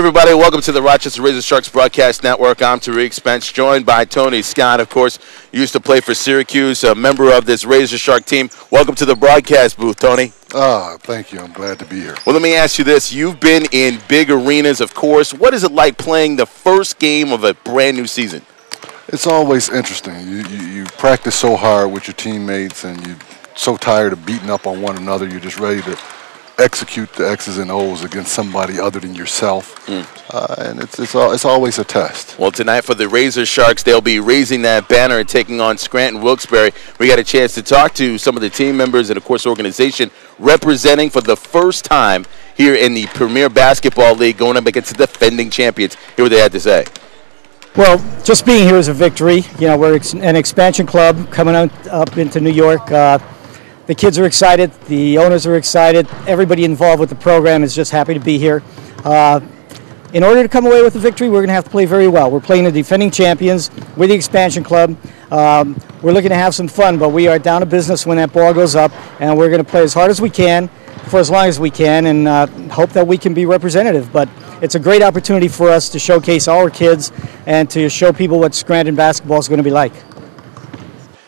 everybody. Welcome to the Rochester Razorsharks Broadcast Network. I'm Tariq Spence, joined by Tony Scott. Of course, used to play for Syracuse, a member of this Razorshark team. Welcome to the broadcast booth, Tony. Thank you. I'm glad to be here. Well, let me ask you this. You've been in big arenas, of course. What is it like playing the first game of a brand new season? It's always interesting. You practice so hard with your teammates, and you're so tired of beating up on one another. You're just ready to execute the X's and O's against somebody other than yourself, and it's always a test. Well, tonight for the Razorsharks, they'll be raising that banner and taking on Scranton Wilkes-Barre. We got a chance to talk to some of the team members and, of course, organization representing for the first time here in the Premier Basketball League, going up against the defending champions. Hear what they had to say. Well, just being here is a victory. You know, we're an expansion club coming up into New York. The kids are excited. The owners are excited. Everybody involved with the program is just happy to be here. In order to come away with the victory, we're going to have to play very well. We're playing the defending champions. We're the expansion club. We're looking to have some fun, but we are down to business when that ball goes up, and we're going to play as hard as we can for as long as we can, and hope that we can be representative. But it's a great opportunity for us to showcase our kids and to show people what Scranton basketball is going to be like.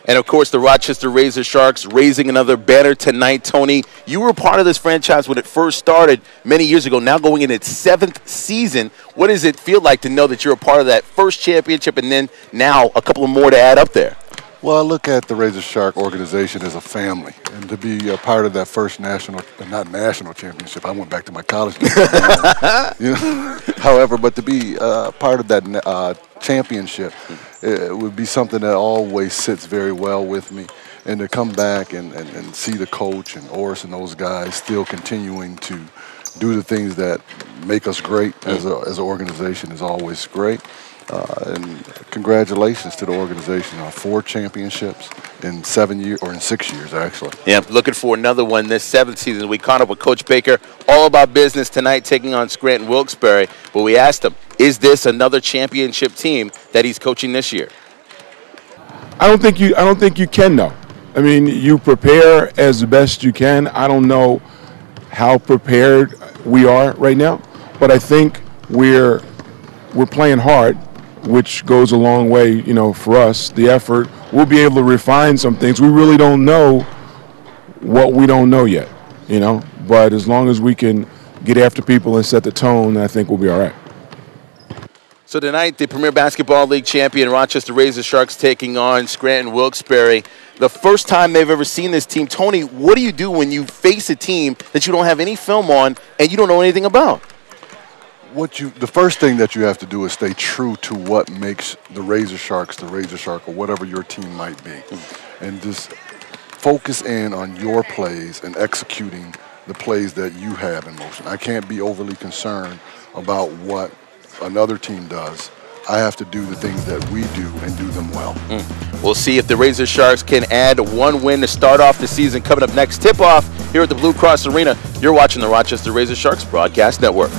And, of course, the Rochester Razorsharks raising another banner tonight. Tony, you were part of this franchise when it first started many years ago, now going in its 7th season. What does it feel like to know that you're a part of that first championship and then now a couple of more to add up there? Well, I look at the Razorshark organization as a family, and to be a part of that first not national championship. I went back to my college days. However, but to be part of that championship, it would be something that always sits very well with me. And to come back and see the coach and Orris and those guys still continuing to do the things that make us great as an organization is always great. And congratulations to the organization on 4 championships in 7 years, or in 6 years, actually. Yeah, looking for another one this 7th season. We caught up with Coach Baker, all about business tonight, taking on Scranton Wilkes-Barre. But we asked him, is this another championship team that he's coaching this year? I don't think you can know. I mean, you prepare as the best you can. I don't know how prepared we are right now, but I think we're playing hard, which goes a long way, you know, for us. The effort, we'll be able to refine some things. We really don't know what we don't know yet, you know. But as long as we can get after people and set the tone, I think we'll be all right. So tonight, the Premier Basketball League champion Rochester Razorsharks taking on Scranton Wilkes-Barre. The first time they've ever seen this team. Tony, what do you do when you face a team that you don't have any film on and you don't know anything about? The first thing that you have to do is stay true to what makes the Razorsharks the Razorshark, or whatever your team might be, and just focus in on your plays and executing the plays that you have in motion. I can't be overly concerned about what another team does. I have to do the things that we do and do them well. We'll see if the Razorsharks can add one win to start off the season. Coming up next, tip-off here at the Blue Cross Arena. You're watching the Rochester Razorsharks Broadcast Network.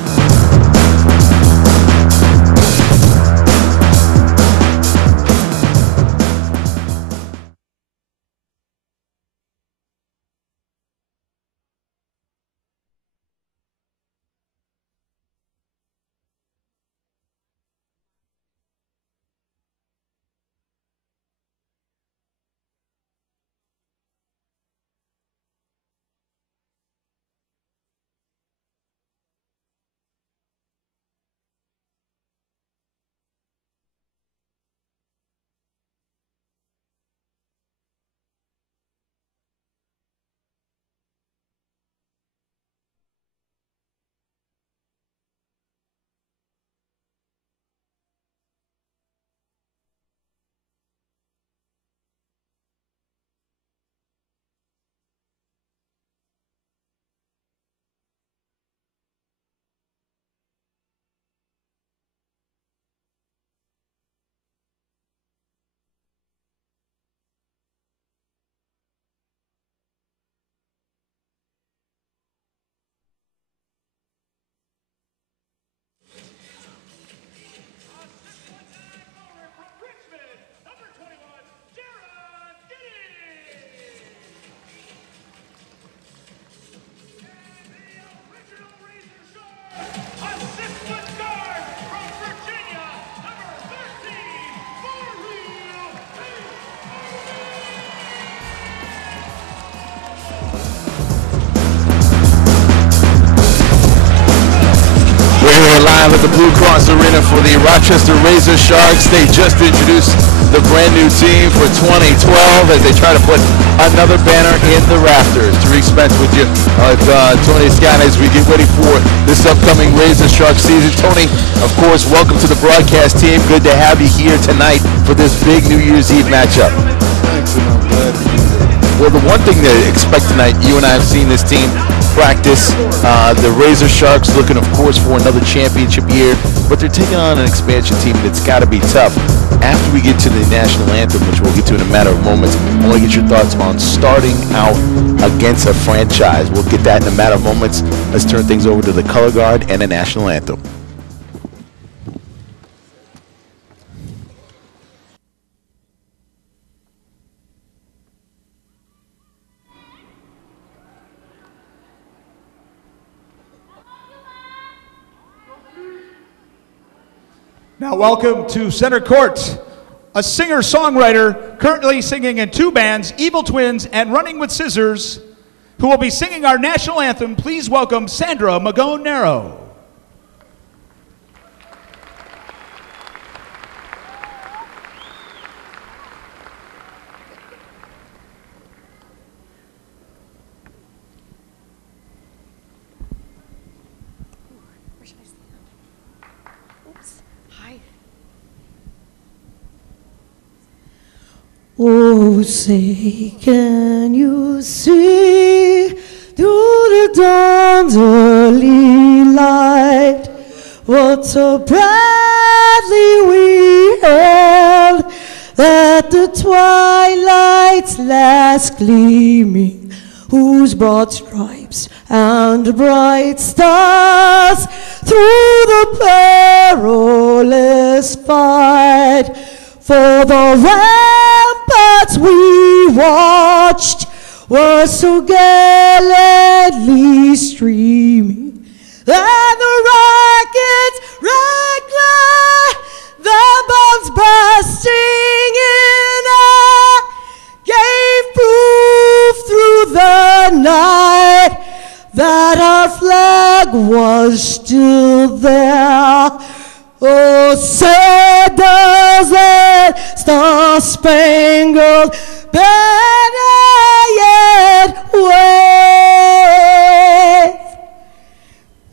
live at the Blue Cross Arena for the Rochester Razorsharks. They just introduced the brand new team for 2012 as they try to put another banner in the rafters. Tariq Spence with you, Tony Scott, as we get ready for this upcoming Razorsharks season. Tony, of course, welcome to the broadcast team. Good to have you here tonight for this big New Year's Eve matchup. Thanks, and I'm glad to be here. Well, the one thing to expect tonight, you and I have seen this team practice. The Razorsharks looking, of course, for another championship year, but they're taking on an expansion team that's got to be tough. After we get to the national anthem, which we'll get to in a matter of moments, I want to get your thoughts on starting out against a franchise. We'll get that in a matter of moments. Let's turn things over to the color guard and the national anthem. Now welcome to center court, a singer-songwriter currently singing in two bands, Evil Twins and Running with Scissors, who will be singing our national anthem. Please welcome Sandra Magone-Nero. Oh, say, can you see through the dawn's early light what so brightly we held, that the twilight's last gleaming, whose broad stripes and bright stars through the perilous fight, for the ramparts we watched were so gallantly streaming, that the rockets recline, the bombs bursting in air, gave proof through the night that our flag was still there. Oh, say does that star-spangled banner yet wave?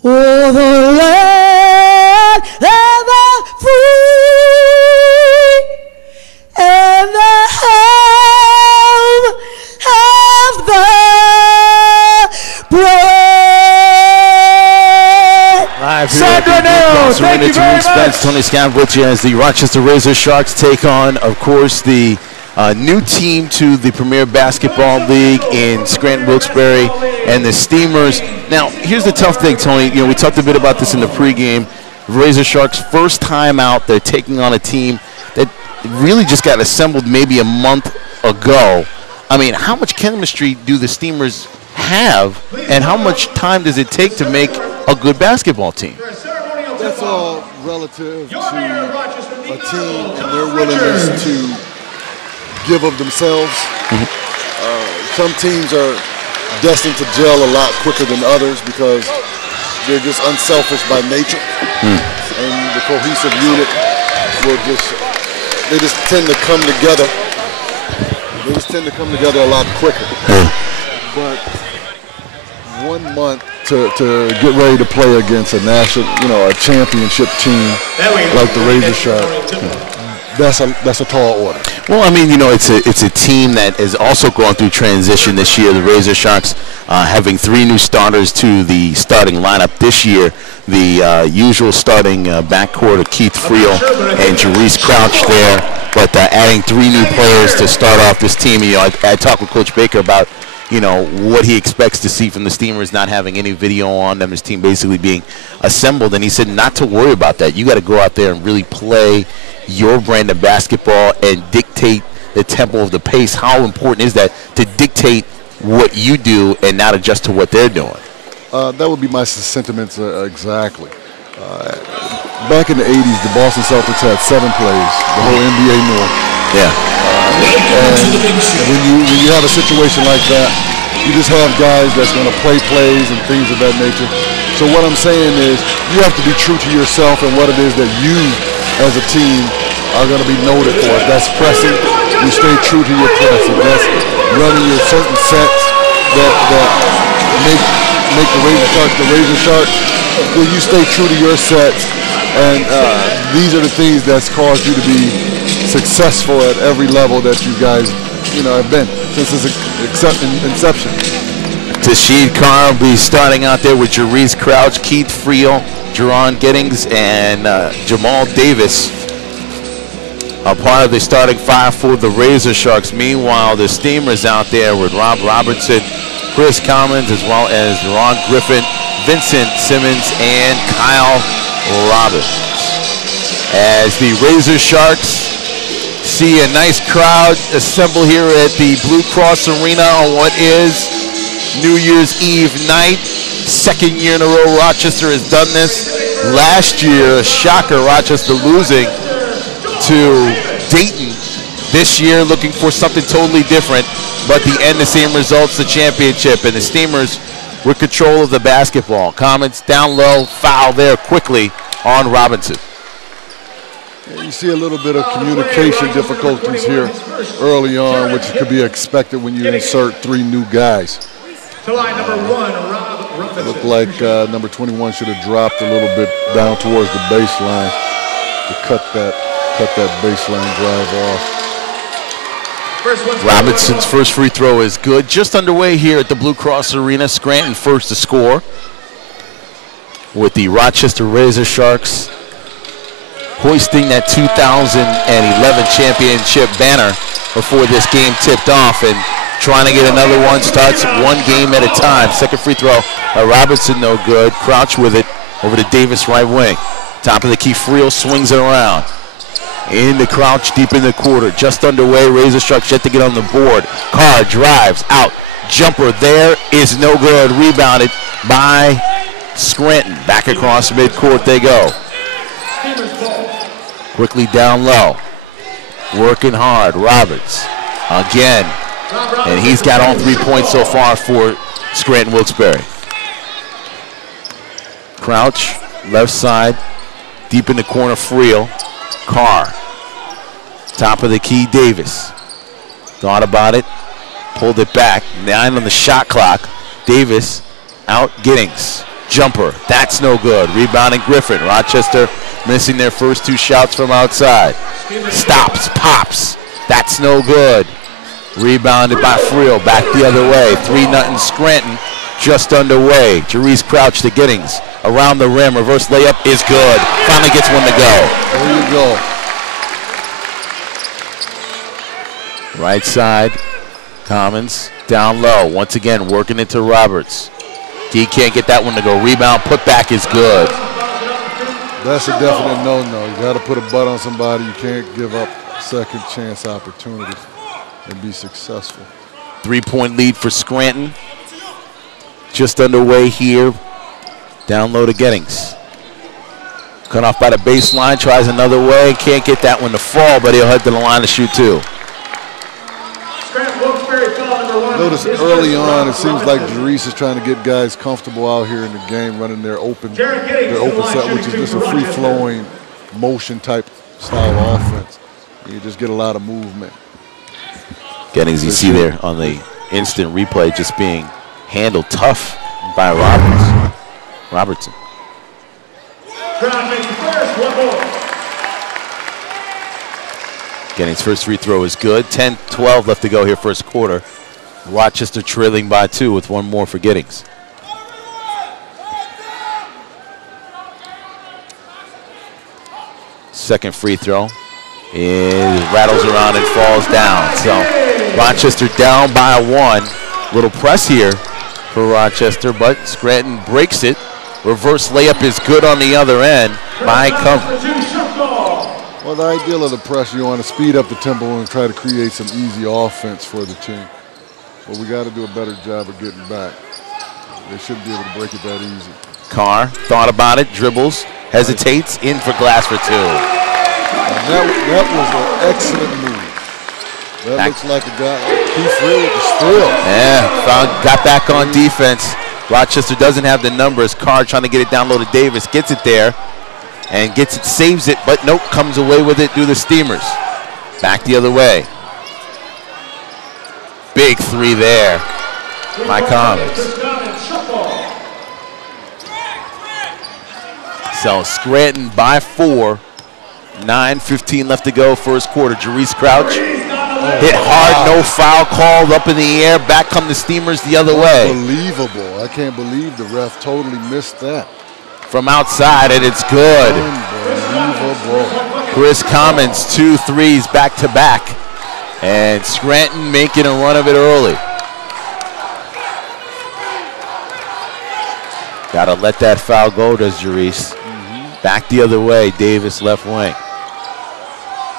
Oh, the land and the free and the home of the brave. Live here at the Blue Cross Arena, Tariq Spence, Tony Scott with you as the Rochester Razorsharks take on, of course, the new team to the Premier Basketball League in Scranton, Wilkes-Barre, and the Steamers. Now, here's the tough thing, Tony. You know, we talked a bit about this in the pregame. Razorsharks, first time out, they're taking on a team that really just got assembled maybe a month ago. I mean, how much chemistry do the Steamers have, and how much time does it take to make a good basketball team? That's all relative to a team and their willingness to give of themselves. Some teams are destined to gel a lot quicker than others because they're just unselfish by nature. And the cohesive unit will they just tend to come together. They just tend to come together a lot quicker. But 1 month to get ready to play against a national, a championship team like the Razorsharks, that's a tall order. Well, I mean, it's a team that has also gone through transition this year. The Razorsharks having 3 new starters to the starting lineup this year. The usual starting backcourt of Keith Friel and Jerice Crouch there, but adding 3 new players to start off this team. I talked with Coach Baker about what he expects to see from the Steamers, not having any video on them, his team basically being assembled. And he said not to worry about that. You got to go out there and really play your brand of basketball and dictate the tempo of the pace. How important is that to dictate what you do and not adjust to what they're doing? That would be my sentiments exactly. Back in the 80s, the Boston Celtics had 7 plays, the whole NBA North. Yeah. And when you have a situation like that, you just have guys that's going to play plays and things of that nature. So what I'm saying is you have to be true to yourself and what it is that you as a team are going to be noted for. If that's pressing, you stay true to your press. If that's running your certain sets that make the Razor Sharks, then you stay true to your sets. And these are the things that's caused you to be successful at every level that you guys, have been since its inception. Tashid Carr will be starting out there with Jerice Crouch, Keith Friel, Jerron Giddings, and Jamal Davis, a part of the starting five for the Razor Sharks. Meanwhile, the Steamers out there with Rob Robertson, Chris Commons, as well as Ron Griffin, Vincent Simmons, and Kyle Robbins. As the Razor Sharks see a nice crowd assemble here at the Blue Cross Arena on what is New Year's Eve night. Second year in a row Rochester has done this. Last year, a shocker, Rochester losing to Dayton. This year looking for something totally different, but the end the same results, the championship, and the Steamers with control of the basketball. Comments down low, foul there quickly on Robinson. You see a little bit of communication difficulties here early on, which could be expected when you insert 3 new guys. To line number 1, Rob Robinson. Looked like number 21 should have dropped a little bit down towards the baseline to cut that baseline drive off. Robinson's first free throw is good. Just underway here at the Blue Cross Arena. Scranton first to score, with the Rochester Razorsharks hoisting that 2011 championship banner before this game tipped off, and trying to get another one. Starts one game at a time. Second free throw by Robinson, no good. Crouch with it over to Davis, right wing. Top of the key, Friel swings it around. In the Crouch, deep in the quarter. Just underway, Razor Sharks yet to get on the board. Carr drives out. Jumper there is no good. Rebounded by Scranton. Back across midcourt they go. Quickly down low. Working hard. Roberts again. And he's got all 3 points so far for Scranton Wilkes-Barre. Crouch, left side, deep in the corner, Friel. Carr, top of the key, Davis. Thought about it, pulled it back. 9 on the shot clock. Davis out, Giddings. Jumper, that's no good. Rebounding Griffin. Rochester missing their first 2 shots from outside. Stops, pops, that's no good. Rebounded by Friel, back the other way. 3-0 Scranton, just underway. Jerice Crouch to Giddings. Around the rim, reverse layup is good. Finally gets one to go. There you go. Right side, Commons, down low. Once again, working it to Roberts. He can't get that one to go. Rebound, put back is good. That's a definite no-no. You got to put a butt on somebody. You can't give up second chance opportunities and be successful. 3-point lead for Scranton. Just underway here. Down low to Giddings. Cut off by the baseline, tries another way. Can't get that one to fall, but he'll head to the line to shoot 2. Notice early on, it seems like Jerice is trying to get guys comfortable out here in the game, running their open set, which is just a free-flowing motion-type style offense. You just get a lot of movement. Giddings, you see there on the instant replay, just being handled tough by Robertson. Giddings' first free throw is good. 10-12 left to go here first quarter. Rochester trailing by 2 with 1 more for Giddings. Second free throw. It rattles around and falls down. So Rochester down by 1. Little press here for Rochester, but Scranton breaks it. Reverse layup is good on the other end by cover. Well, the ideal of the press, you want to speed up the tempo and try to create some easy offense for the team. But we got to do a better job of getting back. They shouldn't be able to break it that easy. Carr thought about it, dribbles, hesitates, in for glass for 2. And that was an excellent move. That looks like a guy, Keith Friel with the steal. Yeah, got back on defense. Rochester doesn't have the numbers. Carr trying to get it down low to Davis. Gets it there and gets it, saves it, but nope, comes away with it through the Steamers. Back the other way. Big three there by Commons. So Scranton by 4. 9:15 left to go, first quarter. Jerice Crouch hit hard, no foul called, up in the air. Back come the Steamers the other way. Unbelievable. I can't believe the ref totally missed that. From outside, and it's good. Unbelievable. Chris Commons, 2 threes back to back. And Scranton making a run of it early. Gotta let that foul go, does Jerice. Back the other way, Davis left wing.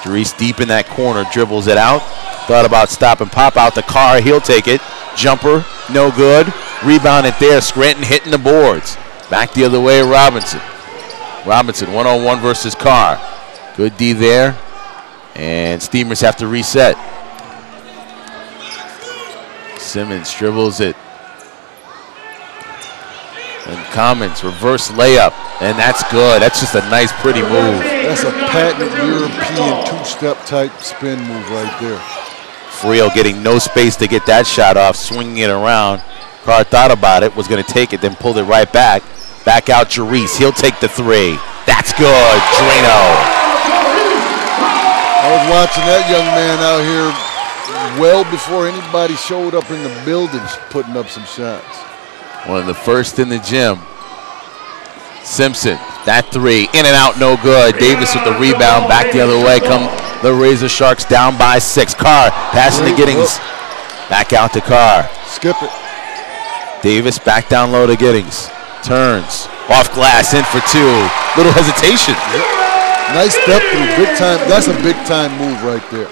Jerice deep in that corner, dribbles it out. Thought about stop and pop out the Carr, he'll take it. Jumper, no good. Rebound it there, Scranton hitting the boards. Back the other way, Robinson. Robinson, one-on-one versus Carr. Good D there. And Steamers have to reset. Simmons dribbles it. And Commons, reverse layup, and that's good. That's just a nice, pretty move. That's a patent European two-step type spin move right there. Frio getting no space to get that shot off, swinging it around. Carr thought about it, was going to take it, then pulled it right back. Back out Jerice, he'll take the three. That's good, Drano. I was watching that young man out here well before anybody showed up in the buildings putting up some shots. One of the first in the gym. Simpson, that three, in and out, no good. Davis with the rebound, back the other way. Come the Razor Sharks down by 6. Carr passing to Giddings. Back out to Carr. Skip it. Davis back down low to Giddings. Turns, off glass, in for 2. Little hesitation. Yep. Nice step through, big time. That's a big time move right there.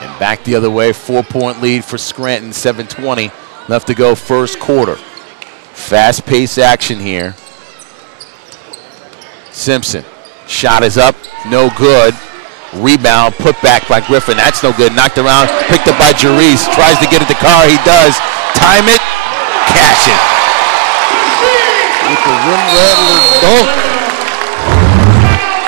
And back the other way, 4-point lead for Scranton, 7:20 left to go, first quarter. Fast-paced action here. Simpson, shot is up, no good. Rebound, put back by Griffin, that's no good. Knocked around, picked up by Jerice, tries to get it to Carr, he does. Time it, cash it. With the rim rattler dunk.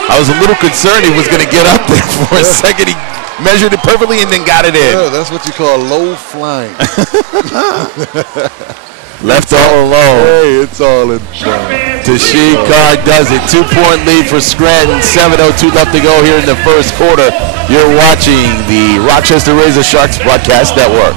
I was a little concerned he was going to get up there for a second. He measured it perfectly and then got it in. Yeah, that's what you call low flying. Left all alone. Hey, it's all in fun. Tashid Carr does it. 2-point lead for Scranton. 7:02 left to go here in the first quarter. You're watching the Rochester Razorsharks Broadcast Network.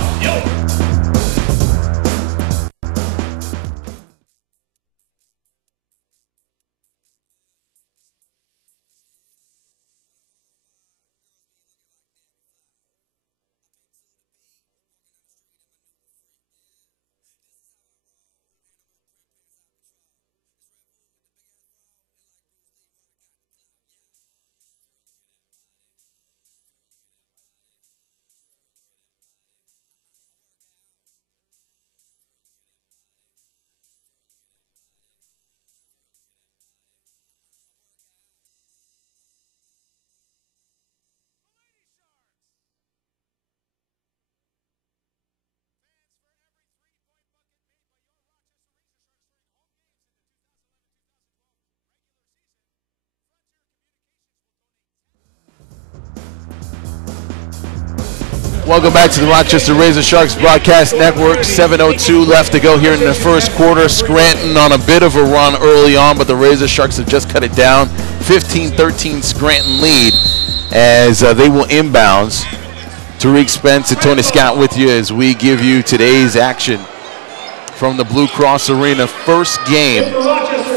Welcome back to the Rochester Razorsharks Broadcast Network. 7:02 left to go here in the first quarter. Scranton on a bit of a run early on, but the Razorsharks have just cut it down. 15-13 Scranton lead as they will inbounds. Tariq Spence and Tony Scott with you as we give you today's action from the Blue Cross Arena. First game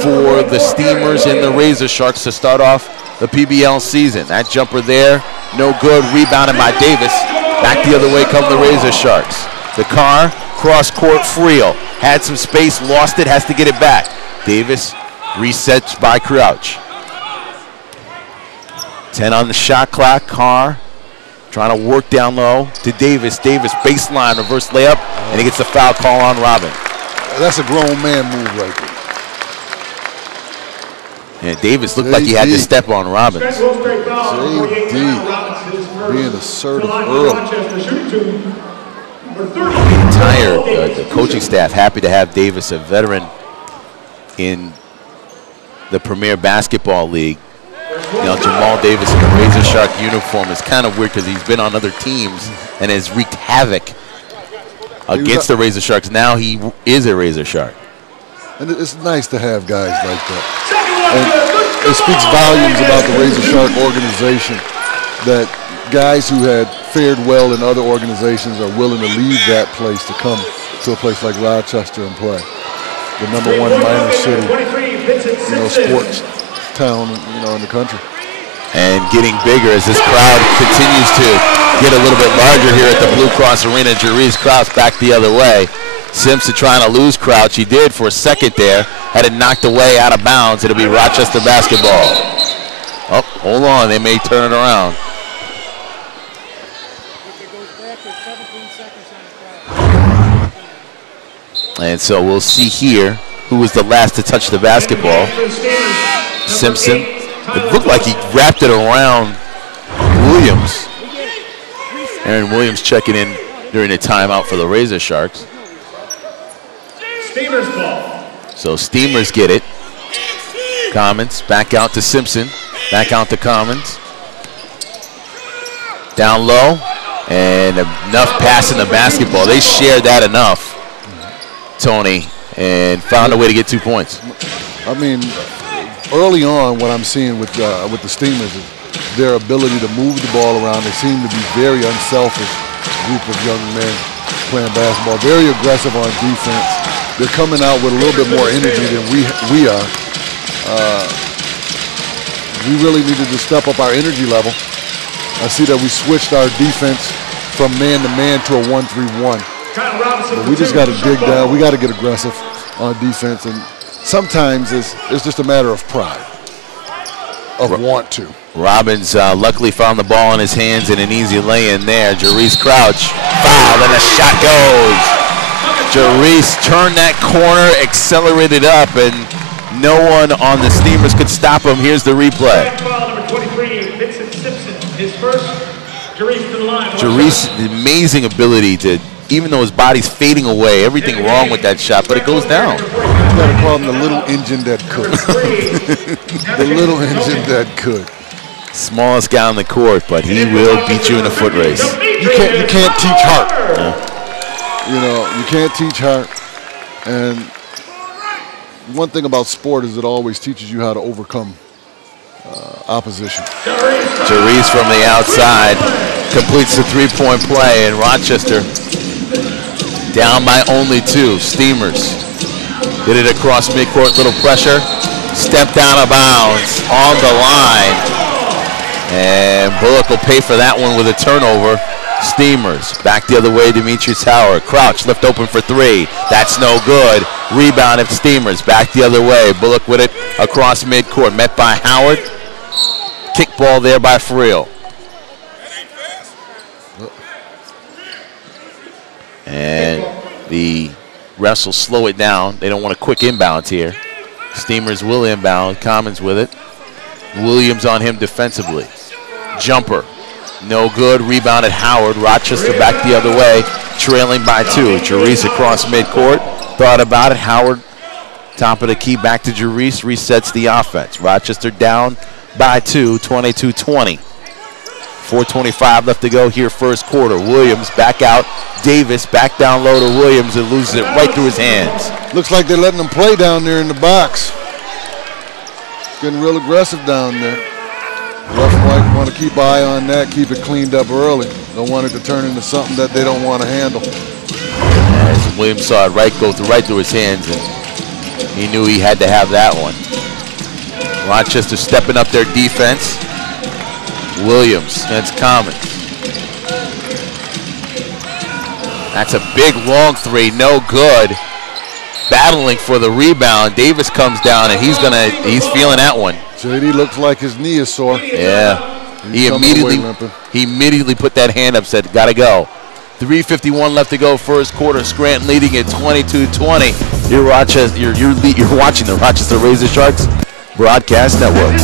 for the Steamers and the Razorsharks to start off the PBL season. That jumper there, no good. Rebounded by Davis. Back the other way come the Razorsharks. The Carr, cross court, Friel. Had some space, lost it, has to get it back. Davis resets by Crouch. 10 on the shot clock. Carr trying to work down low to Davis. Davis baseline, reverse layup, and he gets the foul call on Robin. That's a grown man move right there. And Davis looked like he had to step on Robbins. JD being assertive early. the coaching staff happy to have Davis, a veteran in the Premier Basketball League. You know, Jamal Davis in the Razor Shark uniform is kind of weird because he's been on other teams and has wreaked havoc against the Razor Sharks. Now he is a Razor Shark. And it's nice to have guys like that. And it speaks volumes about the Razor Shark organization that guys who had fared well in other organizations are willing to leave that place to come to a place like Rochester and play. The #1 minor city, sports town, in the country. And getting bigger as this crowd continues to get a little bit larger here at the Blue Cross Arena. Jerice Crouch back the other way. Simpson trying to lose Crouch. He did for a second there. Had it knocked away out of bounds. It'll be Rochester basketball. Oh, hold on. They may turn it around. And so we'll see here who was the last to touch the basketball. Simpson. It looked like he wrapped it around Williams. Aaron Williams checking in during the timeout for the Razor Sharks. Steamers ball. So Steamers get it. Commons back out to Simpson. Back out to Commons. Down low. And enough passing the basketball. They shared that enough, Tony, and found a way to get 2 points. I mean, early on, what I'm seeing with the Steamers is their ability to move the ball around. They seem to be very unselfish group of young men playing basketball, very aggressive on defense. They're coming out with a little bit more energy than we are. We really needed to step up our energy level. I see that we switched our defense from man-to-man to a 1-3-1. But we just got to dig down. We got to get aggressive on defense, and sometimes it's just a matter of pride, of want to. Robbins luckily found the ball in his hands and an easy lay-in there. Jerice Crouch, foul, and a shot goes. Jerice turned that corner, accelerated up, and no one on the Steamers could stop him. Here's the replay. Jerice, amazing ability to, even though his body's fading away, everything wrong with that shot, but it goes down. You got to call him the little engine that could. The little engine that could. Smallest guy on the court, but he will beat you in a foot race. You can't teach heart. You can't teach heart. And one thing about sport is it always teaches you how to overcome opposition. Jerice from the outside completes the three-point play, and Rochester down by only 2. Steamers did it across midcourt, little pressure, stepped out of bounds on the line, and Bullock will pay for that one with a turnover. Steamers back the other way, Demetrius Howard. Crouch left open for 3. That's no good. Rebound of Steamers back the other way. Bullock with it across midcourt, met by Howard. Kick ball there by Friel. And the refs will slow it down. They don't want a quick inbound here. Steamers will inbound. Commons with it. Williams on him defensively. Jumper. No good. Rebounded Howard. Rochester back the other way, trailing by 2. Jerice across midcourt. Thought about it. Howard, top of the key, back to Jerice. Resets the offense. Rochester down by 2, 22-20. 4:25 left to go here, first quarter. Williams back out. Davis back down low to Williams and loses it right through his hands. Looks like they're letting him play down there in the box. Getting real aggressive down there. Ref might want to keep an eye on that, keep it cleaned up early. Don't want it to turn into something that they don't want to handle. As Williams saw it go right through his hands, and he knew he had to have that one. Rochester stepping up their defense. Williams against Commons. That's a big long 3, no good. Battling for the rebound. Davis comes down and he's feeling that one. JD looks like his knee is sore. Yeah. He immediately put that hand up, said, gotta go. 3:51 left to go, first quarter. Scranton leading at 22-20. You're watching the Rochester Razorsharks Broadcast Network.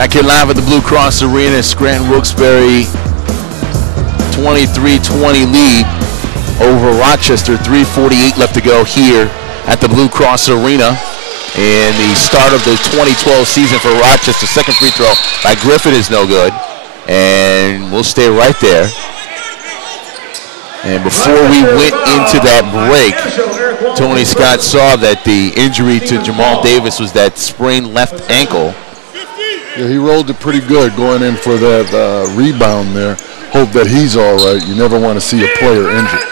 Back here live at the Blue Cross Arena, Scranton Wilkes-Barre 23-20 lead over Rochester. 3:48 left to go here at the Blue Cross Arena. And the start of the 2012 season for Rochester. Second free throw by Griffin is no good. And we'll stay right there. And before we went into that break, Tony Scott saw that the injury to Jamal Davis was that sprained left ankle. Yeah, he rolled it pretty good going in for that rebound there. Hope that he's all right. You never want to see a player injured.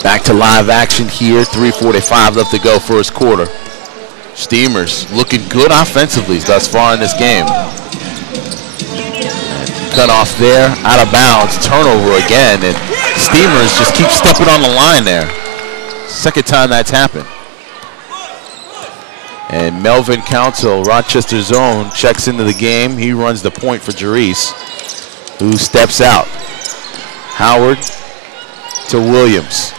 Back to live action here. 3:45 left to go first quarter. Steamers looking good offensively thus far in this game. Cut off there, out of bounds, turnover again, and Steamers just keep stepping on the line there. Second time that's happened. And Melvin Council, Rochester's own, checks into the game. He runs the point for Jerice, who steps out. Howard to Williams.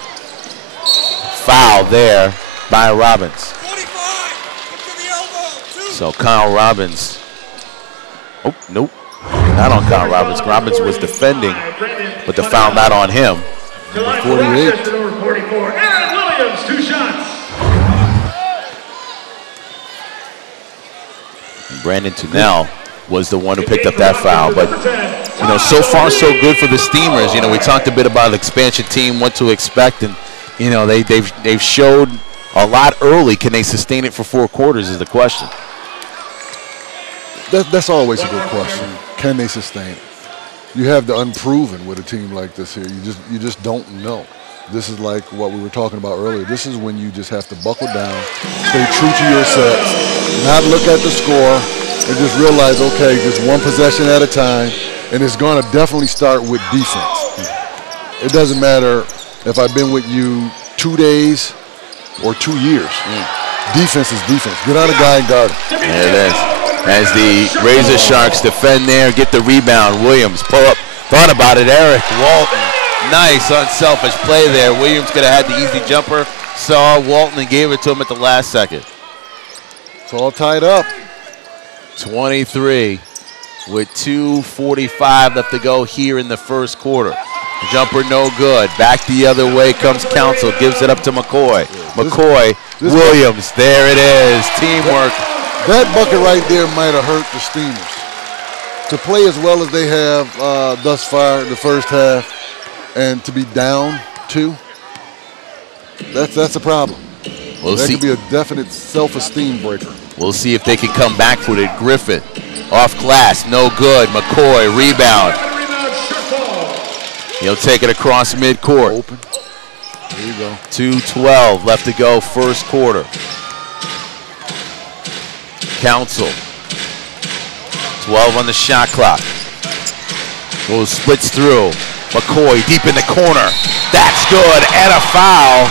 Foul there by Robbins. So Kyle Robbins. Oh, nope. Not on Kyle Robbins. Robbins was defending, but the foul not on him. 48. Aaron Williams, 2 shots. Brandon Tunnell was the one who picked up that foul. But, you know, so far so good for the Steamers. You know, we talked a bit about the expansion team, what to expect, and, you know, they've showed a lot early. Can they sustain it for 4 quarters is the question. That's always a good question. Can they sustain it? You have the unproven with a team like this here. You just don't know. This is like what we were talking about earlier. This is when you just have to buckle down, stay true to your sets, not look at the score, and just realize, okay, just one possession at a time, and it's going to definitely start with defense. It doesn't matter if I've been with you 2 days or 2 years. Defense is defense. Get on a guy and guard him. There it is. As the Razorsharks defend there, get the rebound. Williams pull up, thought about it. Eric Walton, nice unselfish play there. Williams could have had the easy jumper, saw Walton and gave it to him at the last second. It's all tied up. 23 with 2:45 left to go here in the first quarter. Jumper no good. Back the other way comes Council, gives it up to McCoy. McCoy, Williams, there it is. Teamwork. That bucket right there might have hurt the Steamers. To play as well as they have thus far in the first half and to be down 2, that's a problem. That could be a definite self-esteem breaker. We'll see if they can come back with it. Griffin, off glass, no good. McCoy, rebound. He'll take it across midcourt. Open. There you go. 2:12 left to go first quarter. Council, 12 on the shot clock. Goes splits through. McCoy deep in the corner. That's good, and a foul.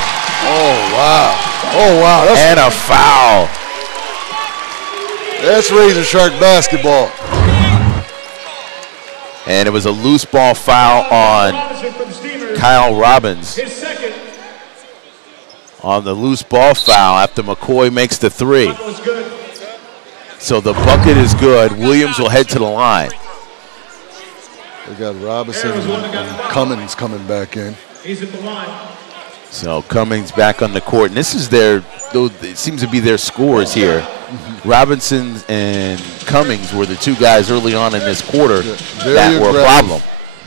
Oh, wow. Oh, wow. And a foul. That's Razorshark basketball. And it was a loose ball foul on Kyle Robbins. On the loose ball foul after McCoy makes the 3. So the bucket is good. Williams will head to the line. They got Robinson and Cummins coming back in. He's at the line. So Cummings back on the court. And this is it seems to be their scores here. Robinson and Cummings were the 2 guys early on in this quarter that were a problem.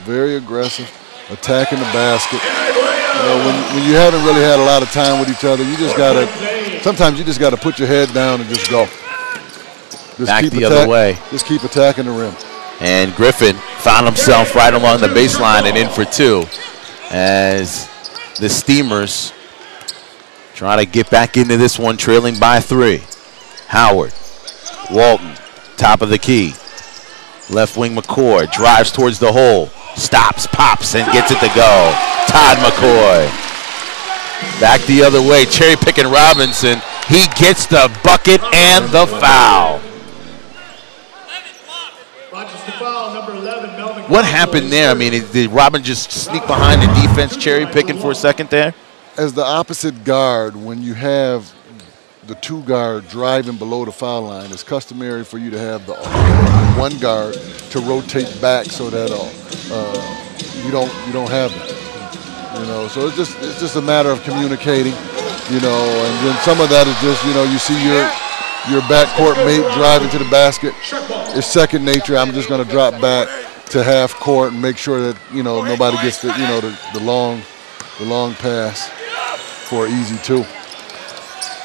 Very aggressive, attacking the basket. You know, when you haven't really had a lot of time with each other, sometimes you just gotta put your head down and just go. Back the other way. Just keep attacking the rim. And Griffin found himself right along the baseline and in for 2 as the Steamers try to get back into this one, trailing by 3. Howard, Walton, top of the key. Left wing McCoy drives towards the hole, stops, pops, and gets it to go. Todd McCoy. Back the other way, cherry picking Robinson. He gets the bucket and the foul. What happened there? I mean, did Robin just sneak behind the defense, cherry picking for a second there? As the opposite guard, when you have the two guard driving below the foul line, it's customary for you to have the one guard to rotate back so that you don't have it. So it's just a matter of communicating, and then some of that is just, you see your backcourt mate driving to the basket. It's second nature. I'm just going to drop back to half court and make sure that, nobody gets the long pass for an easy two.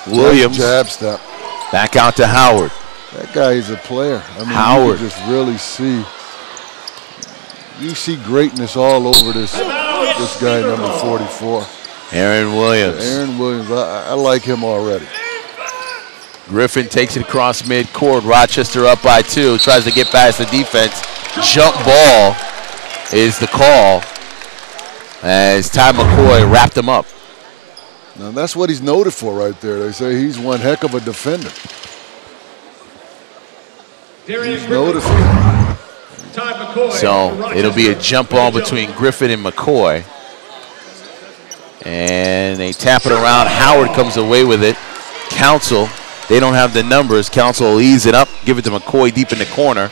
Williams. Jab step. Back out to Howard. That guy is a player. Howard. You can just really see greatness all over this guy, number 44. Aaron Williams. Aaron Williams, I like him already. Griffin takes it across midcourt. Rochester up by 2. Tries to get past the defense. Jump ball is the call as Ty McCoy wrapped him up. Now that's what he's noted for right there. They say he's one heck of a defender. He's noted for it. So it'll be a jump ball between Griffin and McCoy. And they tap it around. Howard comes away with it. Council, they don't have the numbers. Council will ease it up, give it to McCoy deep in the corner.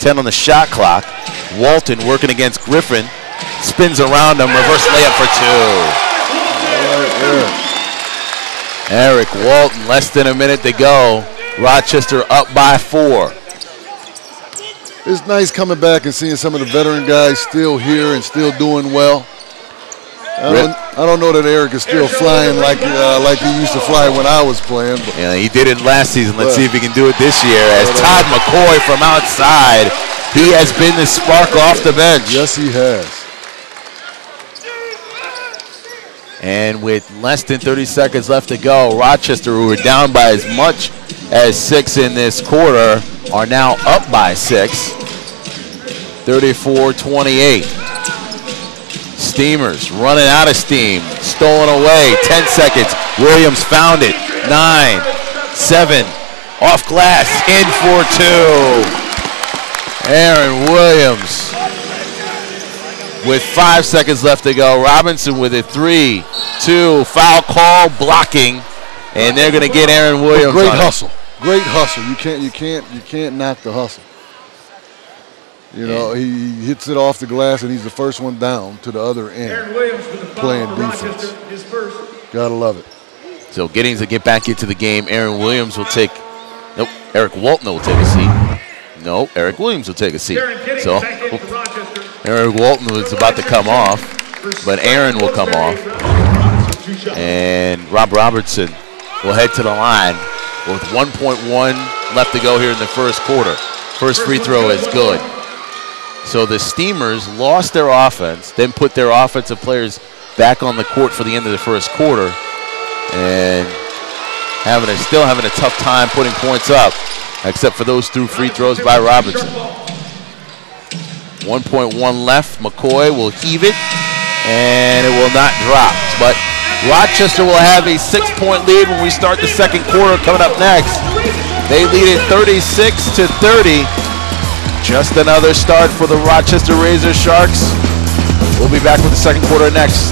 10 on the shot clock. Walton working against Griffin. Spins around him, reverse layup for 2. Eric Walton, less than a minute to go. Rochester up by 4. It's nice coming back and seeing some of the veteran guys still here and still doing well. I don't know that Eric is still flying like he used to fly when I was playing. But yeah, he did it last season. Let's see if he can do it this year. As Todd McCoy from outside, he has been the spark off the bench. Yes, he has. And with less than 30 seconds left to go, Rochester, who were down by as much as 6 in this quarter, are now up by 6. 34-28. Steamers running out of steam. Stolen away. 10 seconds. Williams found it. 9, 7. Off glass. In for 2. Aaron Williams with 5 seconds left to go. Robinson with it. 3, 2. Foul call. Blocking. And they're going to get Aaron Williams. Great hustle. Great hustle. You can't knock the hustle. He hits it off the glass, and he's the first one down to the other end, playing defense. Gotta love it. So Giddings will get back into the game. Aaron Williams will take. Nope. Eric Walton will take a seat. No, Eric Williams will take a seat. So Eric Walton was about to come off, but Aaron will come off, and Rob Robertson will head to the line with 1.1 left to go here in the first quarter. First free throw is good. So the Steamers lost their offense, then put their offensive players back on the court for the end of the first quarter, and still having a tough time putting points up, except for those 2 free throws by Robertson. 1.1 left. McCoy will heave it, and it will not drop. But Rochester will have a 6-point lead when we start the second quarter coming up next. They lead it 36-30. Just another start for the Rochester Razorsharks. We'll be back with the second quarter next.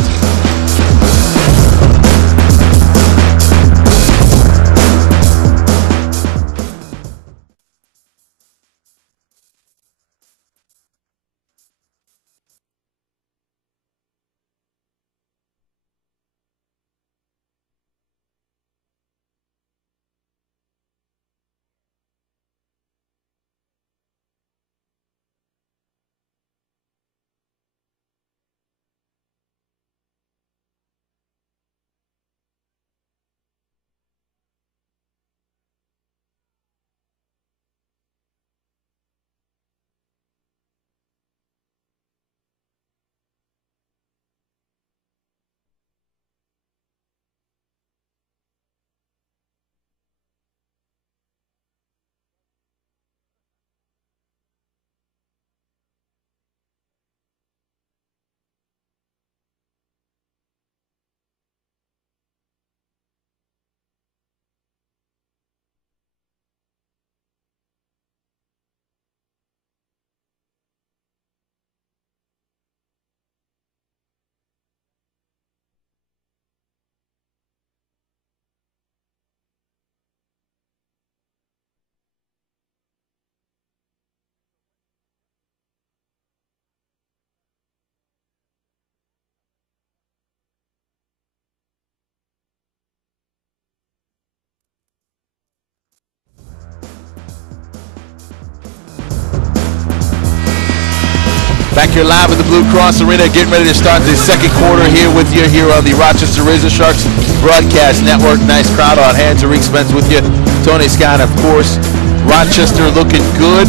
Back here live at the Blue Cross Arena, getting ready to start the second quarter here with you here on the Rochester Razorsharks Broadcast Network. Nice crowd on hand. Tariq Spence with you. Tony Scott, of course. Rochester looking good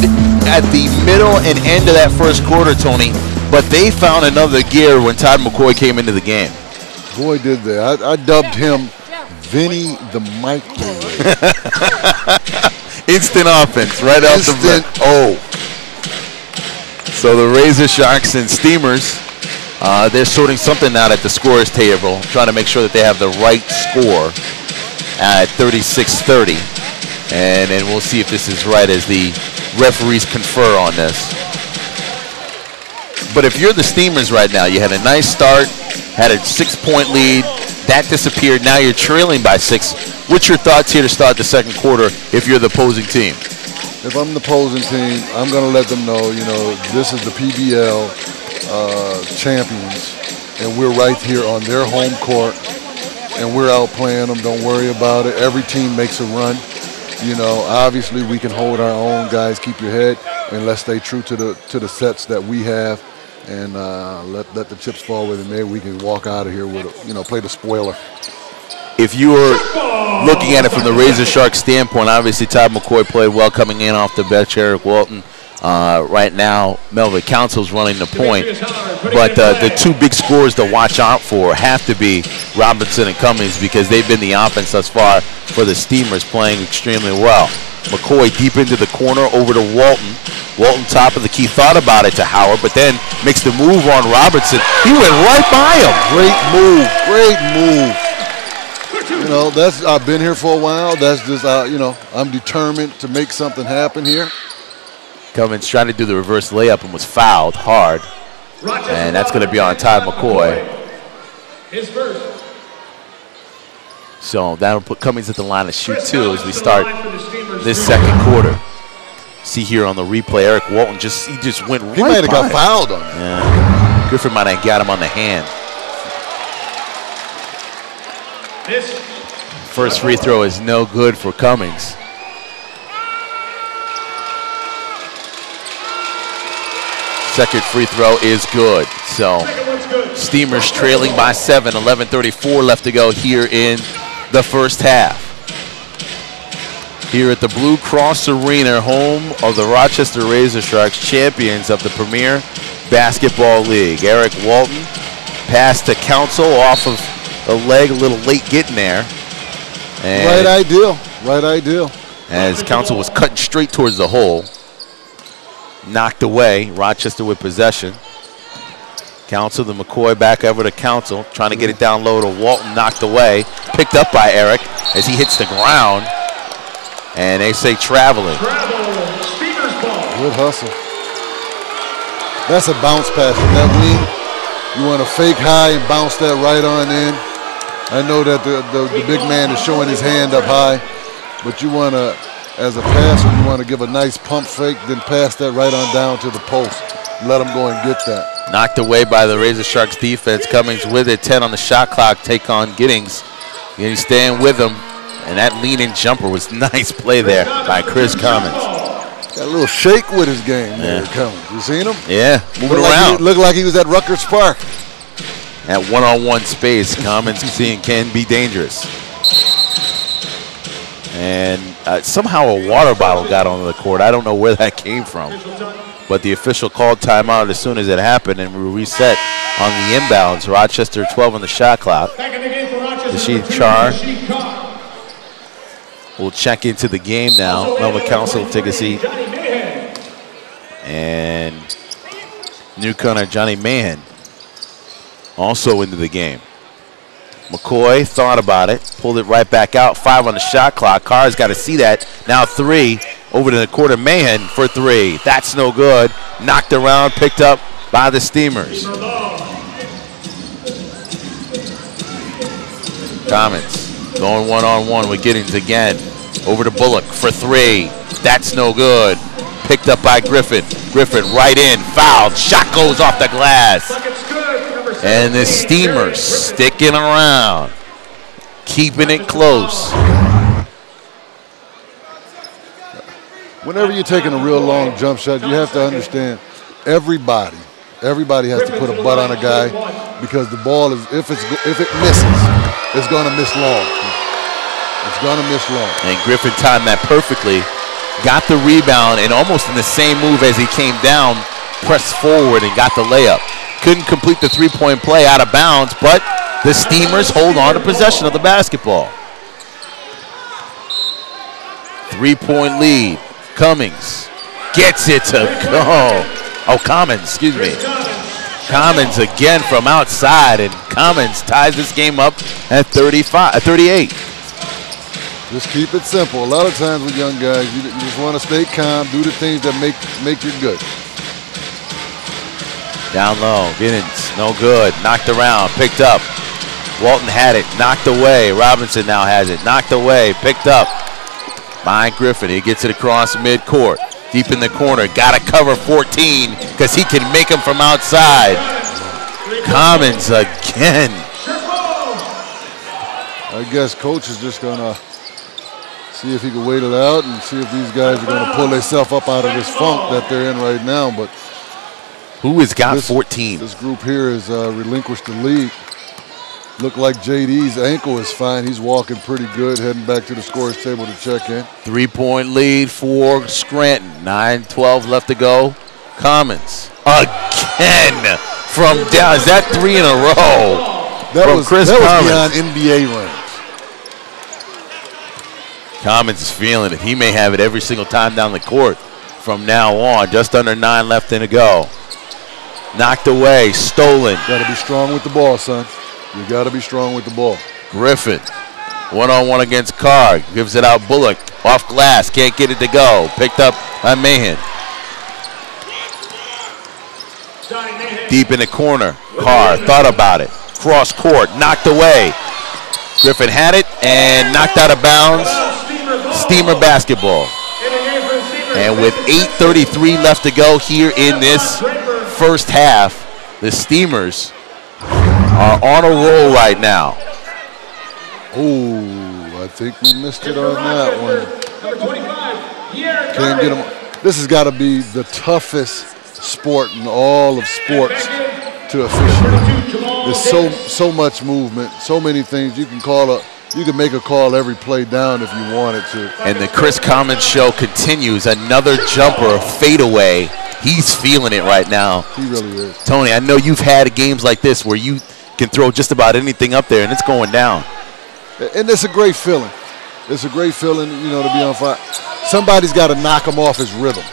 at the middle and end of that first quarter, Tony. But they found another gear when Todd McCoy came into the game. Boy, did they. I dubbed him Vinny the Microwave. Instant offense right off the bat. Oh. So the Razorsharks and Steamers, they're sorting something out at the scorer's table, trying to make sure that they have the right score at 36-30. And we'll see if this is right as the referees confer on this. But if you're the Steamers right now, you had a nice start, had a 6-point lead, that disappeared, now you're trailing by 6. What's your thoughts here to start the second quarter if you're the opposing team? If I'm the opposing team, I'm going to let them know, this is the PBL champions, and we're right here on their home court, and we're outplaying them. Don't worry about it. Every team makes a run. Obviously we can hold our own. Guys, keep your head, and let's stay true to the sets that we have, and let the chips fall with it. Maybe we can walk out of here with, play the spoiler. If you were looking at it from the Razorsharks standpoint, obviously Todd McCoy played well coming in off the bench. Eric Walton. Right now, Melvin Council's running the point. But the two big scorers to watch out for have to be Robinson and Cummings, because they've been the offense thus far for the Steamers, playing extremely well. McCoy deep into the corner, over to Walton. Walton top of the key, thought about it to Howard, but then makes the move on Robinson. He went right by him. Great move, great move. I've been here for a while. That's just, I'm determined to make something happen here. Cummins tried to do the reverse layup and was fouled hard. And that's going to be on Todd McCoy. His first. So that'll put Cummings at the line to shoot too as we start this second quarter. See here on the replay, Eric Walton he just went right by. He might have got fouled on him. Yeah. Griffin might have got him on the hand. First free throw is no good for Cummings. Second free throw is good. So Steamers trailing by 7, 11:34 left to go here in the first half. Here at the Blue Cross Arena, home of the Rochester Razorsharks, champions of the Premier Basketball League. Eric Walton pass to Council off of the leg, a little late getting there. And right ideal. As Council was cutting straight towards the hole. Knocked away, Rochester with possession. Council, the McCoy back over to Council, trying to get it down low to Walton, knocked away. Picked up by Eric as he hits the ground. And they say traveling. Good hustle. That's a bounce pass from that wing. You want to fake high and bounce that right on in. I know that the big man is showing his hand up high, but you want to, as a passer, you want to give a nice pump fake, then pass that right on down to the post. Let them go and get that. Knocked away by the Razorsharks defense. Cummings with it, 10 on the shot clock, take on Giddings. Giddings staying with him, and that lean-in jumper was nice play there by Chris Cummings. Got a little shake with his game there, Cummings. You seen him? Yeah, moving around. Looked like he was at Rutgers Park. At one-on-one space, Cummings can be dangerous. And somehow a water bottle got onto the court. I don't know where that came from. But the official called timeout as soon as it happened, and we reset on the inbounds. Rochester 12 on the shot clock. Rashid Char will check into the game now. Melvin Council will take a seat. And newcomer Johnny Mahan also into the game. McCoy thought about it, pulled it right back out. 5 on the shot clock. Carr's got to see that. Now 3 over to the court of Mahan for 3. That's no good. Knocked around, picked up by the Steamers. Commons going one-on-one with Giddings again. Over to Bullock for 3. That's no good. Picked up by Griffin. Griffin right in, fouled. Shot goes off the glass. And the Steamers sticking around, keeping it close. Whenever you're taking a real long jump shot, you have to understand everybody Everybody has to put a butt on a guy because the ball is, if it misses, it's going to miss long. It's going to miss long. And Griffin timed that perfectly. Got the rebound, and almost in the same move as he came down, pressed forward and got the layup. Couldn't complete the three-point play, out of bounds, but the Steamers hold on to possession of the basketball. 3-point lead. Cummings gets it to go. Oh, Commons, excuse me. Commons again from outside, and Commons ties this game up at 38. Just keep it simple. A lot of times with young guys, you just want to stay calm, do the things that make you good. Down low, Giddens, no good. Knocked around, picked up. Walton had it, knocked away. Robinson now has it, knocked away, picked up by Griffin. He gets it across midcourt. Deep in the corner, got to cover 14 because he can make them from outside. Commons again. I guess coach is just going to see if he can wait it out and see if these guys are going to pull themselves up out of this funk that they're in right now. But who has got 14? This group here has relinquished the lead. Look like JD's ankle is fine. He's walking pretty good, heading back to the scorer's table to check in. 3-point lead for Scranton. 9-12 left to go. Commons again from down. Is that 3 in a row? That was beyond Commons. NBA range. Commons is feeling it. He may have it every single time down the court from now on. Just under 9 left to go. Knocked away, stolen. Got to be strong with the ball, son. You got to be strong with the ball. Griffin, one-on-one against Carr. Gives it out Bullock. Off glass, can't get it to go. Picked up by Mahan. Deep in the corner. Carr thought about it. Cross court, knocked away. Griffin had it and knocked out of bounds. Steamer basketball. And with 8:33 left to go here in this first half, the Steamers are on a roll right now. Oh, I think we missed it on that one. Can't get them. This has got to be the toughest sport in all of sports to officiate. There's so much movement, so many things. You can make a call every play down if you wanted to. And the Chris Commons show continues. Another jumper, a fadeaway. He's feeling it right now. He really is. Tony, I know you've had games like this where you can throw just about anything up there and it's going down. And it's a great feeling. It's a great feeling, to be on fire. Somebody's got to knock him off his rhythm.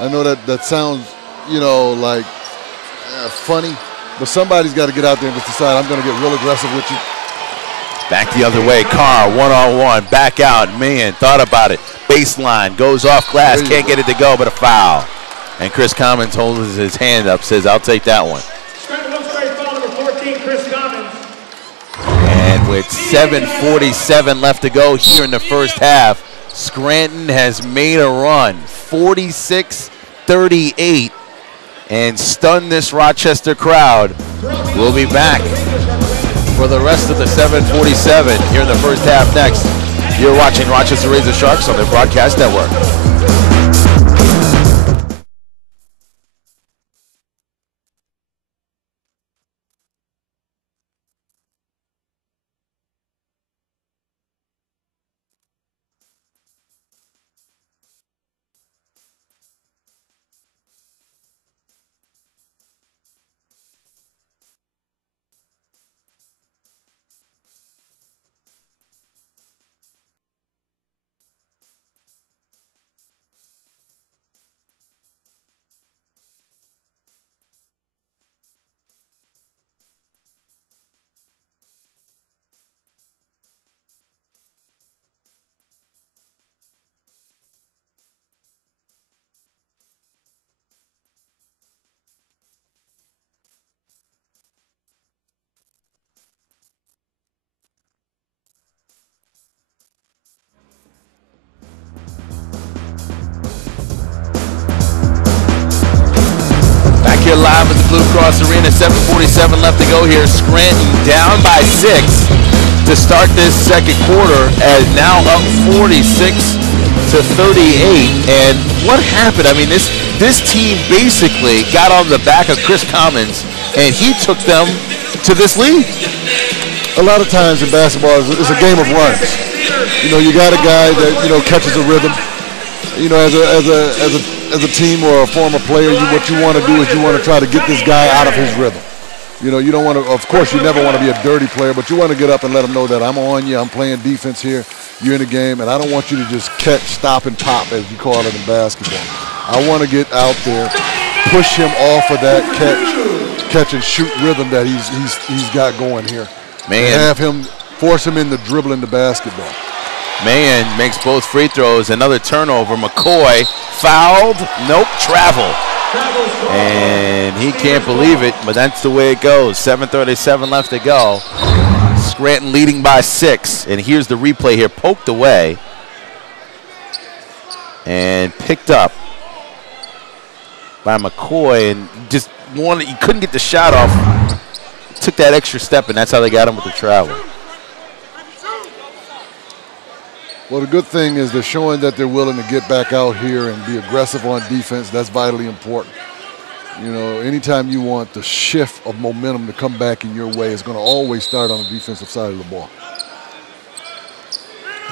I know that sounds, like funny, but somebody's got to get out there and just decide, I'm going to get real aggressive with you. Back the other way, Carr, one-on-one, back out. Man, thought about it. Baseline, goes off glass, can't get it to go, but a foul. And Chris Commons holds his hand up, says, I'll take that one. And with 7:47 left to go here in the first half, Scranton has made a run, 46-38, and stunned this Rochester crowd. We'll be back for the rest of the 7:47 here in the first half next. You're watching Rochester Razorsharks on the Broadcast Network. Here live at the Blue Cross Arena, 7:47 left to go here. Scranton down by 6 to start this second quarter, and now up 46-38. And what happened? I mean, this this team basically got on the back of Chris Commons, and he took them to this lead. A lot of times in basketball, it's a game of runs. You know, you got a guy that, you know, catches a rhythm. You know, as a team or a former player, what you want to do is you want to try to get this guy out of his rhythm. You know, you don't want to, of course, you never want to be a dirty player, but you want to get up and let him know that I'm on you, I'm playing defense here, you're in the game, and I don't want you to just catch, stop, and pop, as you call it in basketball. I want to get out there, push him off of that catch and shoot rhythm that he's got going here. Man. And have him, force him into dribbling the basketball. Mahan makes both free throws. Another turnover. McCoy fouled. Nope, travel. And he can't believe it, but that's the way it goes. 7:37 left to go. Scranton leading by 6. And here's the replay here. Poked away. And picked up by McCoy. And just wanted, he couldn't get the shot off. Took that extra step, and that's how they got him with the travel. Well, the good thing is they're showing that they're willing to get back out here and be aggressive on defense. That's vitally important. You know, anytime you want the shift of momentum to come back in your way, it's going to always start on the defensive side of the ball.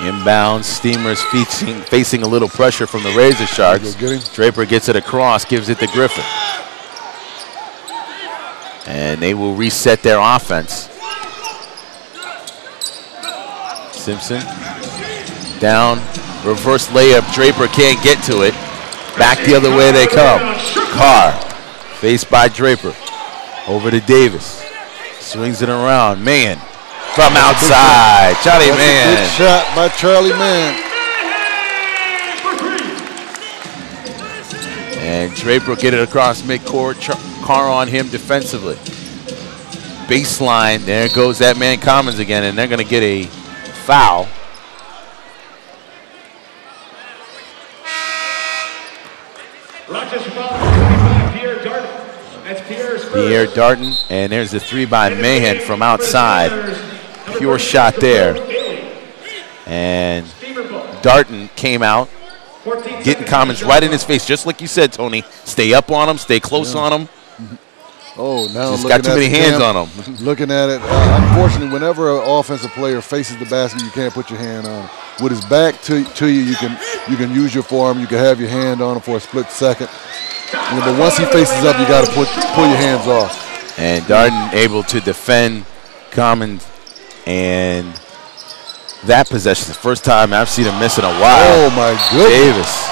Inbound, Steamers facing a little pressure from the Razorsharks. Draper gets it across, gives it to Griffin. And they will reset their offense. Simpson down, reverse layup. Draper can't get to it. Back the other way they come. Carr, faced by Draper. Over to Davis. Swings it around. Mann from outside. Charlie Mann. Good shot by Charlie Mann. And Draper get it across midcourt. Carr on him defensively. Baseline. There goes that man Commons again, and they're going to get a foul. Rochester foul, 25, Pierre Darden. That's Pierre Darden, and there's a 3 by Mahan from outside. Pure shot there. And Darden came out, getting Commons right in his face, just like you said, Tony. Stay up on him, stay close on him. Oh, now just got too many hands on him. Looking at it, unfortunately, whenever an offensive player faces the basket, you can't put your hand on him. With his back to you, you can use your forearm. You can have your hand on him for a split second. You know, but once he faces up, you got to pull your hands off. And Darden able to defend Commons, and that possession, the first time I've seen him miss in a while. Oh my goodness!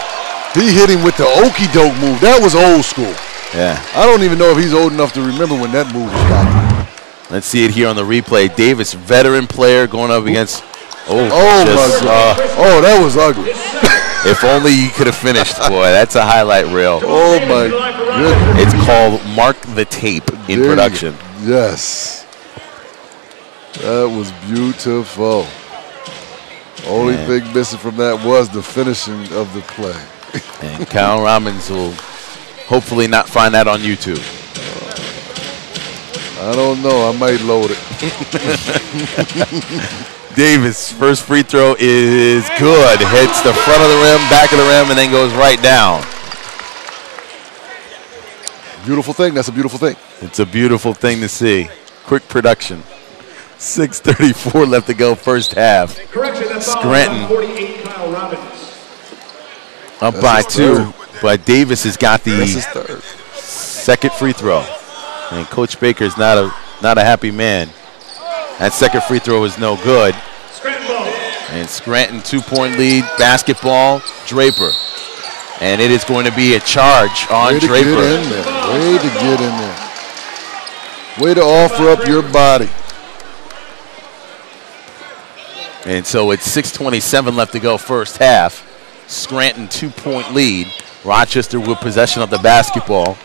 Davis, he hit him with the okie doke move. That was old school. Yeah. I don't even know if he's old enough to remember when that move was back. Let's see it here on the replay. Davis, veteran player, going up against. My God. That was ugly. If only you could have finished, boy. That's a highlight reel. Oh, my goodness. It's called Mark the Tape in production. Yes. That was beautiful. Only thing missing from that was the finishing of the play. And Kyle Robbins will hopefully not find that on YouTube. I don't know. I might load it. Davis, first free throw is good. Hits the front of the rim, back of the rim, and then goes right down. Beautiful thing. That's a beautiful thing. It's a beautiful thing to see. Quick production. 6:34 left to go first half. Scranton up by 2, but Davis has got the second free throw. And Coach Baker's not a happy man. That second free throw is no good. And Scranton 2-point lead, basketball, Draper. And it is going to be a charge on Draper. Way to get in there. Way to offer up your body. And so it's 6:27 left to go first half. Scranton 2-point lead. Rochester with possession of the basketball.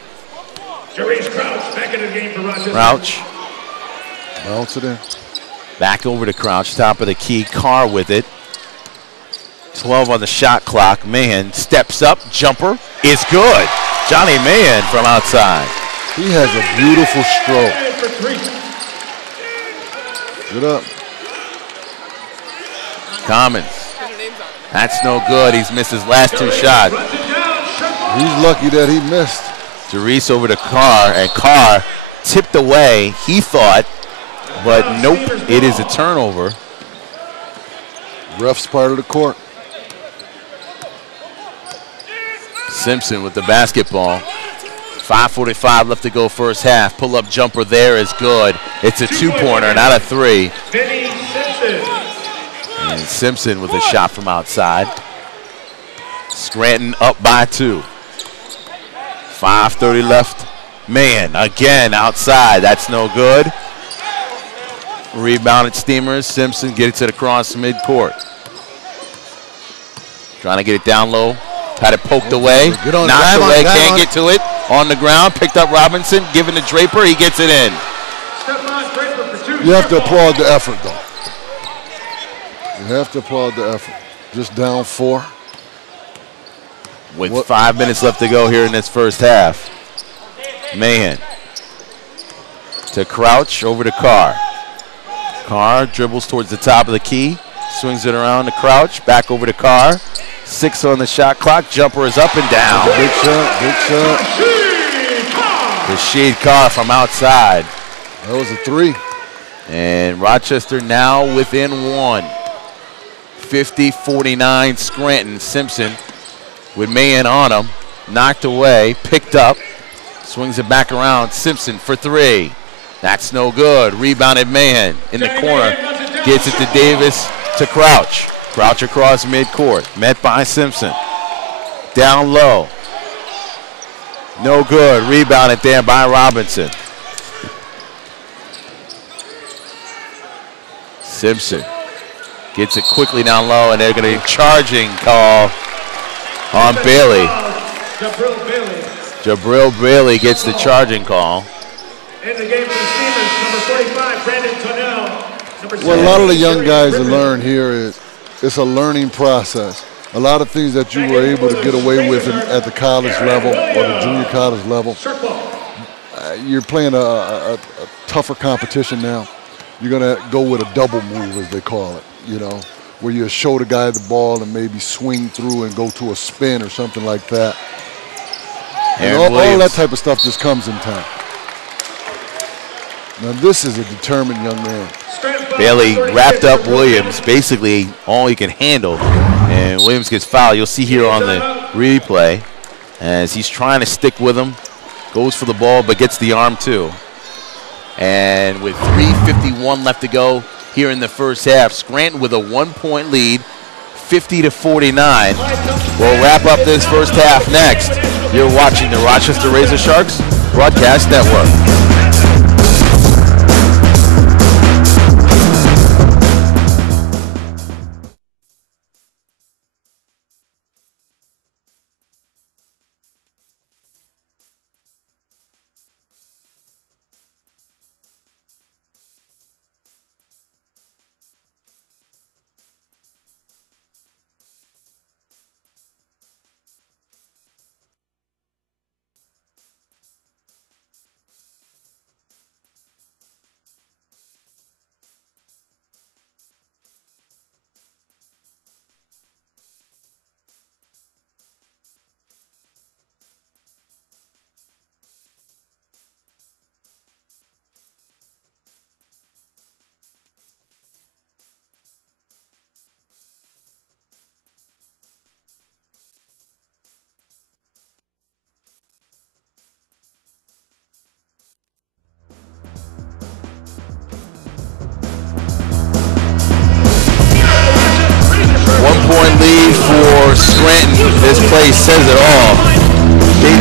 Crouch back into the game for Rochester. Crouch. Bounce it in. Back over to Crouch, top of the key. Carr with it. 12 on the shot clock. Mahan steps up. Jumper is good. Johnny Mahan from outside. He has a beautiful stroke. Good up. Commons. That's no good. He's missed his last 2 shots. He's lucky that he missed. Jerice over to Carr, and Carr tipped away, he thought, but nope, it is a turnover. Ref's part of the court. Simpson with the basketball. 5:45 left to go first half. Pull-up jumper there is good. It's a two-pointer, not a three. And Simpson with a shot from outside. Scranton up by 2. 5:30 left. Man, again outside. That's no good. Rebounded Steamers. Simpson gets it across midcourt. Trying to get it down low. Had it poked away. Knocked away. Can't get to it. On the ground. Picked up Robinson. Giving to Draper. He gets it in. You have to applaud the effort, though. You have to applaud the effort. Just down 4. With 5 minutes left to go here in this first half. Mahan to Crouch, over to Carr. Carr dribbles towards the top of the key, swings it around to Crouch, back over to Carr. 6 on the shot clock, jumper is up and down. Big shot, big shot. Rashid Carr from outside. That was a 3. And Rochester now within 1. 50-49 Scranton. Simpson with Mahan on him, knocked away, picked up, swings it back around. Simpson for 3. That's no good. Rebounded Mahan in the corner. Gets it to Davis, to Crouch. Crouch across midcourt. Met by Simpson. Down low. No good. Rebounded there by Robinson. Simpson gets it quickly down low, and they're going to charging call on Bailey. Jabril Bailey gets the charging call. In the game for the Steamers, number 45, Brandon Tonnell. What a lot of the young guys have learned here is it's a learning process. A lot of things that you were able to get away with at the college level or the junior college level, you're playing a tougher competition now. You're going to go with a double move, as they call it, you know, where you show the guy the ball and maybe swing through and go to a spin or something like that. And all that type of stuff just comes in time. Now this is a determined young man. Bailey wrapped up Williams, basically all he can handle, and Williams gets fouled. You'll see here on the replay as he's trying to stick with him, goes for the ball but gets the arm too. And with 3:51 left to go here in the first half, Scranton with a 1-point lead, 50-49. We'll wrap up this first half next. You're watching the Rochester Razorsharks Broadcast Network. One-point lead for Scranton. This play says it all.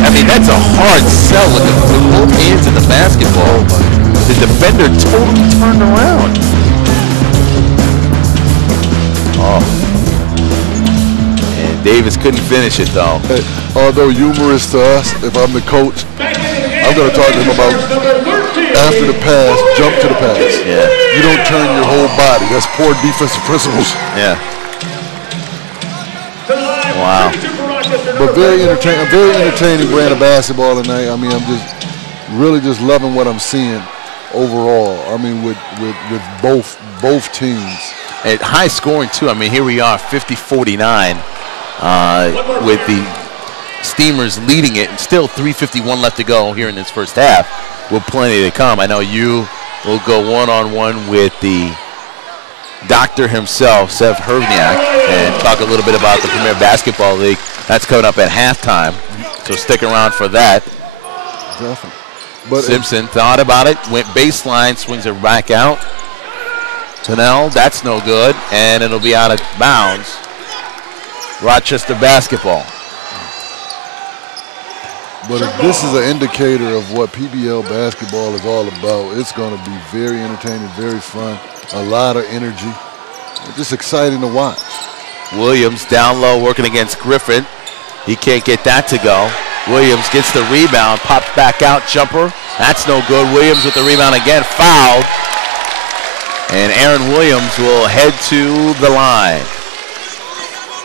I mean, that's a hard sell with both hands in the basketball. The defender totally turned around. Oh. And Davis couldn't finish it, though. Hey, although humorous to us, if I'm the coach, I'm going to talk to him about after the pass, jump to the pass. Yeah. You don't turn your whole body. That's poor defensive principles. Yeah. Wow. But very entertaining brand of basketball tonight. I mean, I'm just really just loving what I'm seeing overall. I mean, with both teams. And high scoring too. I mean, here we are, 50-49, with the Steamers leading it, and still 3:51 left to go here in this first half, with plenty to come. I know you will go one-on-one with the doctor himself, Sev Hervniak, and talk a little bit about the Premier Basketball League. That's coming up at halftime, so stick around for that. Definitely. But Simpson thought about it, went baseline, swings it back out. Tunnell, that's no good, and it'll be out of bounds. Rochester basketball. But if this is an indicator of what PBL basketball is all about, it's going to be very entertaining, very fun, a lot of energy. Just exciting to watch. Williams down low working against Griffin. He can't get that to go. Williams gets the rebound, pops back out, jumper. That's no good. Williams with the rebound again, fouled. And Aaron Williams will head to the line.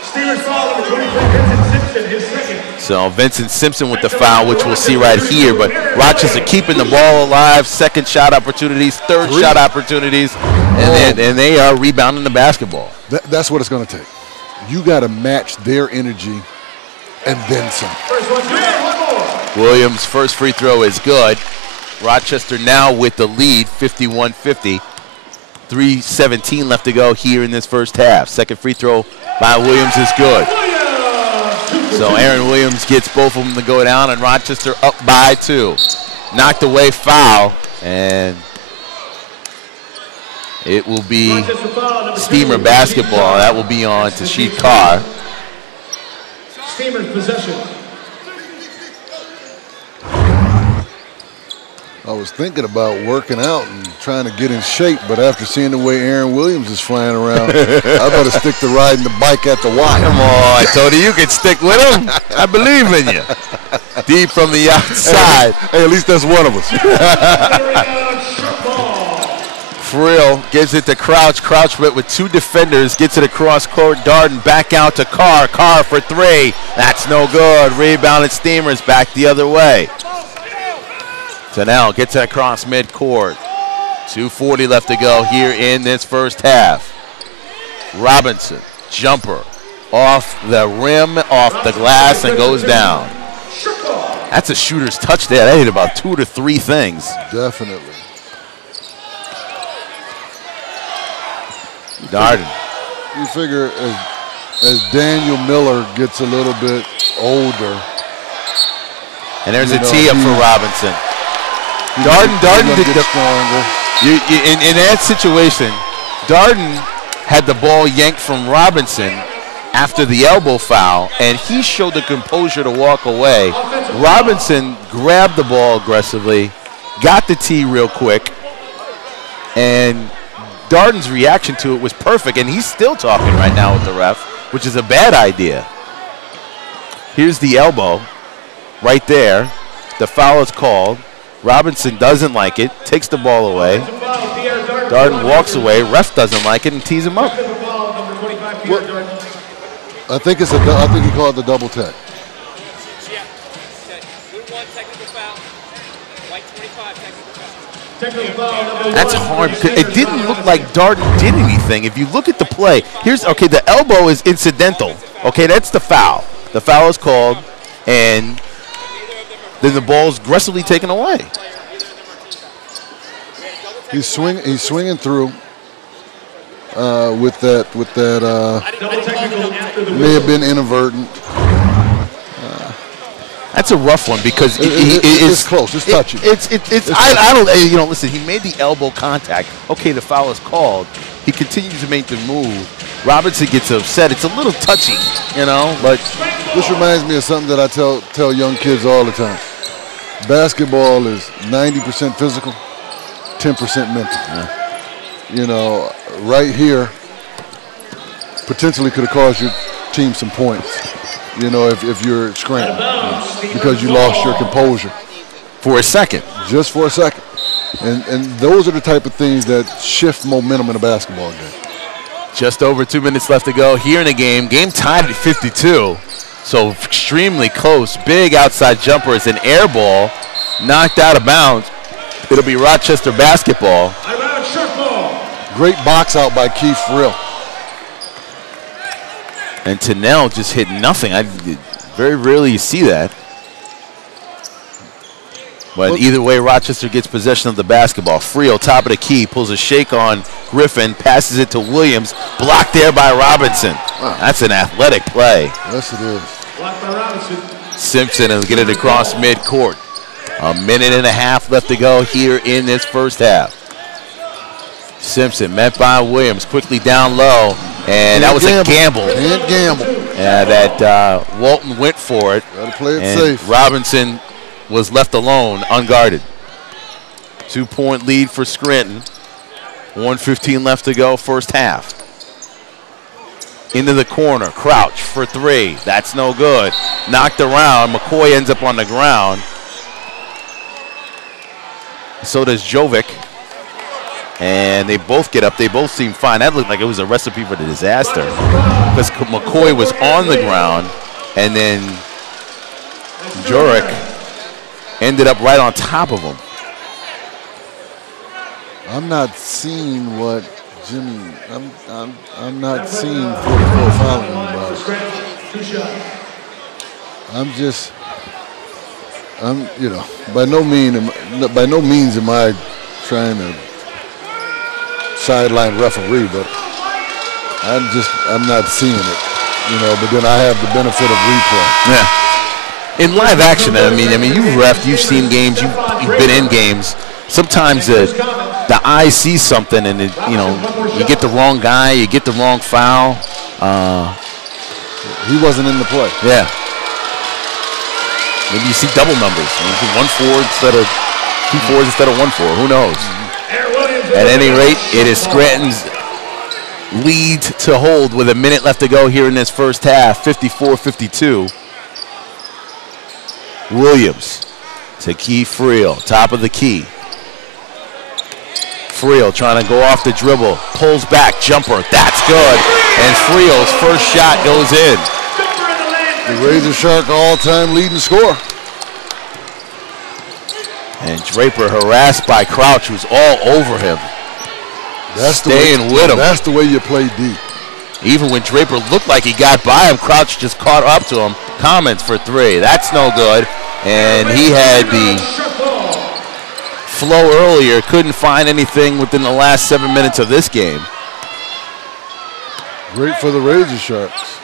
Steelers foul number 23, Vincent Simpson, his second. So Vincent Simpson with the foul, which we'll see right here. But Rochester keeping the ball alive. Second shot opportunities, third shot opportunities, and they are rebounding the basketball. That's what it's going to take. You got to match their energy and then some. First one's good, one more. Williams' first free throw is good. Rochester now with the lead, 51-50. 3:17 left to go here in this first half. Second free throw by Williams is good. So Aaron Williams gets both of them to go down, and Rochester up by 2. Knocked away foul, and it will be Steamer basketball. That will be on to Sheet Carr. Steamer's possession. I was thinking about working out and trying to get in shape, but after seeing the way Aaron Williams is flying around, I better stick to riding the bike at the Y. Come on, I told you could stick with him. I believe in you. Deep from the outside. Hey, at least that's one of us. Frill gives it to Crouch. Crouch with 2 defenders, gets it across court. Darden back out to Carr. Carr for 3. That's no good. Rebounded Steamers back the other way. Tunnell gets it across midcourt. 2:40 left to go here in this first half. Robinson, jumper, off the rim, off the glass, and goes down. That's a shooter's touch there. That hit about 2 to 3 things. Definitely. Darden. You figure as Daniel Miller gets a little bit older. And there's a tee up for Robinson. Darden did the stronger. In that situation, Darden had the ball yanked from Robinson after the elbow foul, and he showed the composure to walk away. Robinson grabbed the ball aggressively, got the tee real quick, and Darden's reaction to it was perfect, and he's still talking right now with the ref, which is a bad idea. Here's the elbow right there. The foul is called. Robinson doesn't like it, takes the ball away. Darden walks away. Ref doesn't like it and tees him up. Well, I think he called the double tech. That's hard. It didn't look like Darden did anything. If you look at the play, the elbow is incidental. Okay, that's the foul. The foul is called, and then the ball's aggressively taken away. He's swinging through with that may have been inadvertent. That's a rough one because it's close. It's touchy. Listen, he made the elbow contact. Okay, the foul is called. He continues to make the move. Robinson gets upset. It's a little touchy, but this reminds me of something that I tell young kids all the time. Basketball is 90% physical, 10% mental. Yeah. Right here, potentially could have caused your team some points. If you're at Scranton, because you lost your composure. For a second. Just for a second. And those are the type of things that shift momentum in a basketball game. Just over 2 minutes left to go here in the game. Game tied at 52. So extremely close. Big outside jumper. It's an air ball. Knocked out of bounds. It'll be Rochester basketball. Great box out by Keith Frill. And Tunnell just hit nothing. Very rarely you see that. But either way, Rochester gets possession of the basketball. Frio, top of the key, pulls a shake on Griffin, passes it to Williams. Blocked there by Robinson. Wow. That's an athletic play. Yes, it is. Blocked by Robinson. Simpson will get it across midcourt. A minute and a half left to go here in this first half. Simpson met by Williams, quickly down low, and that was a gamble. And gamble. That Walton went for it. Gotta play it and safe. Robinson was left alone, unguarded. 2-point lead for Scranton. 1:15 left to go, first half. Into the corner, Crouch for three. That's no good. Knocked around. McCoy ends up on the ground. So does Jovic. And they both get up. They both seem fine. That looked like it was a recipe for the disaster. Because McCoy was on the ground, and then Jurek ended up right on top of him. I'm not seeing what Jimmy. I'm not seeing 44 fouling anybody. By no means am I trying to sideline referee, but I'm not seeing it, but then I have the benefit of replay. Yeah. In live action, I mean, you've reffed, you've seen games, you've been in games. Sometimes the eye sees something, and you get the wrong guy, you get the wrong foul. He wasn't in the play. Yeah. Maybe you see double numbers. 1-4 instead of 2-4s instead of 1-4. Who knows? At any rate, it is Scranton's lead to hold with a minute left to go here in this first half, 54-52. Williams to Key Friel, top of the key. Friel trying to go off the dribble, pulls back, jumper, that's good. And Friel's first shot goes in. The Razorshark all-time leading scorer. And Draper harassed by Crouch, who's all over him. Staying with him. That's the way you play deep. Even when Draper looked like he got by him, Crouch just caught up to him. Comments for three. That's no good. And he had the flow earlier. Couldn't find anything within the last 7 minutes of this game. Great for the Razorsharks.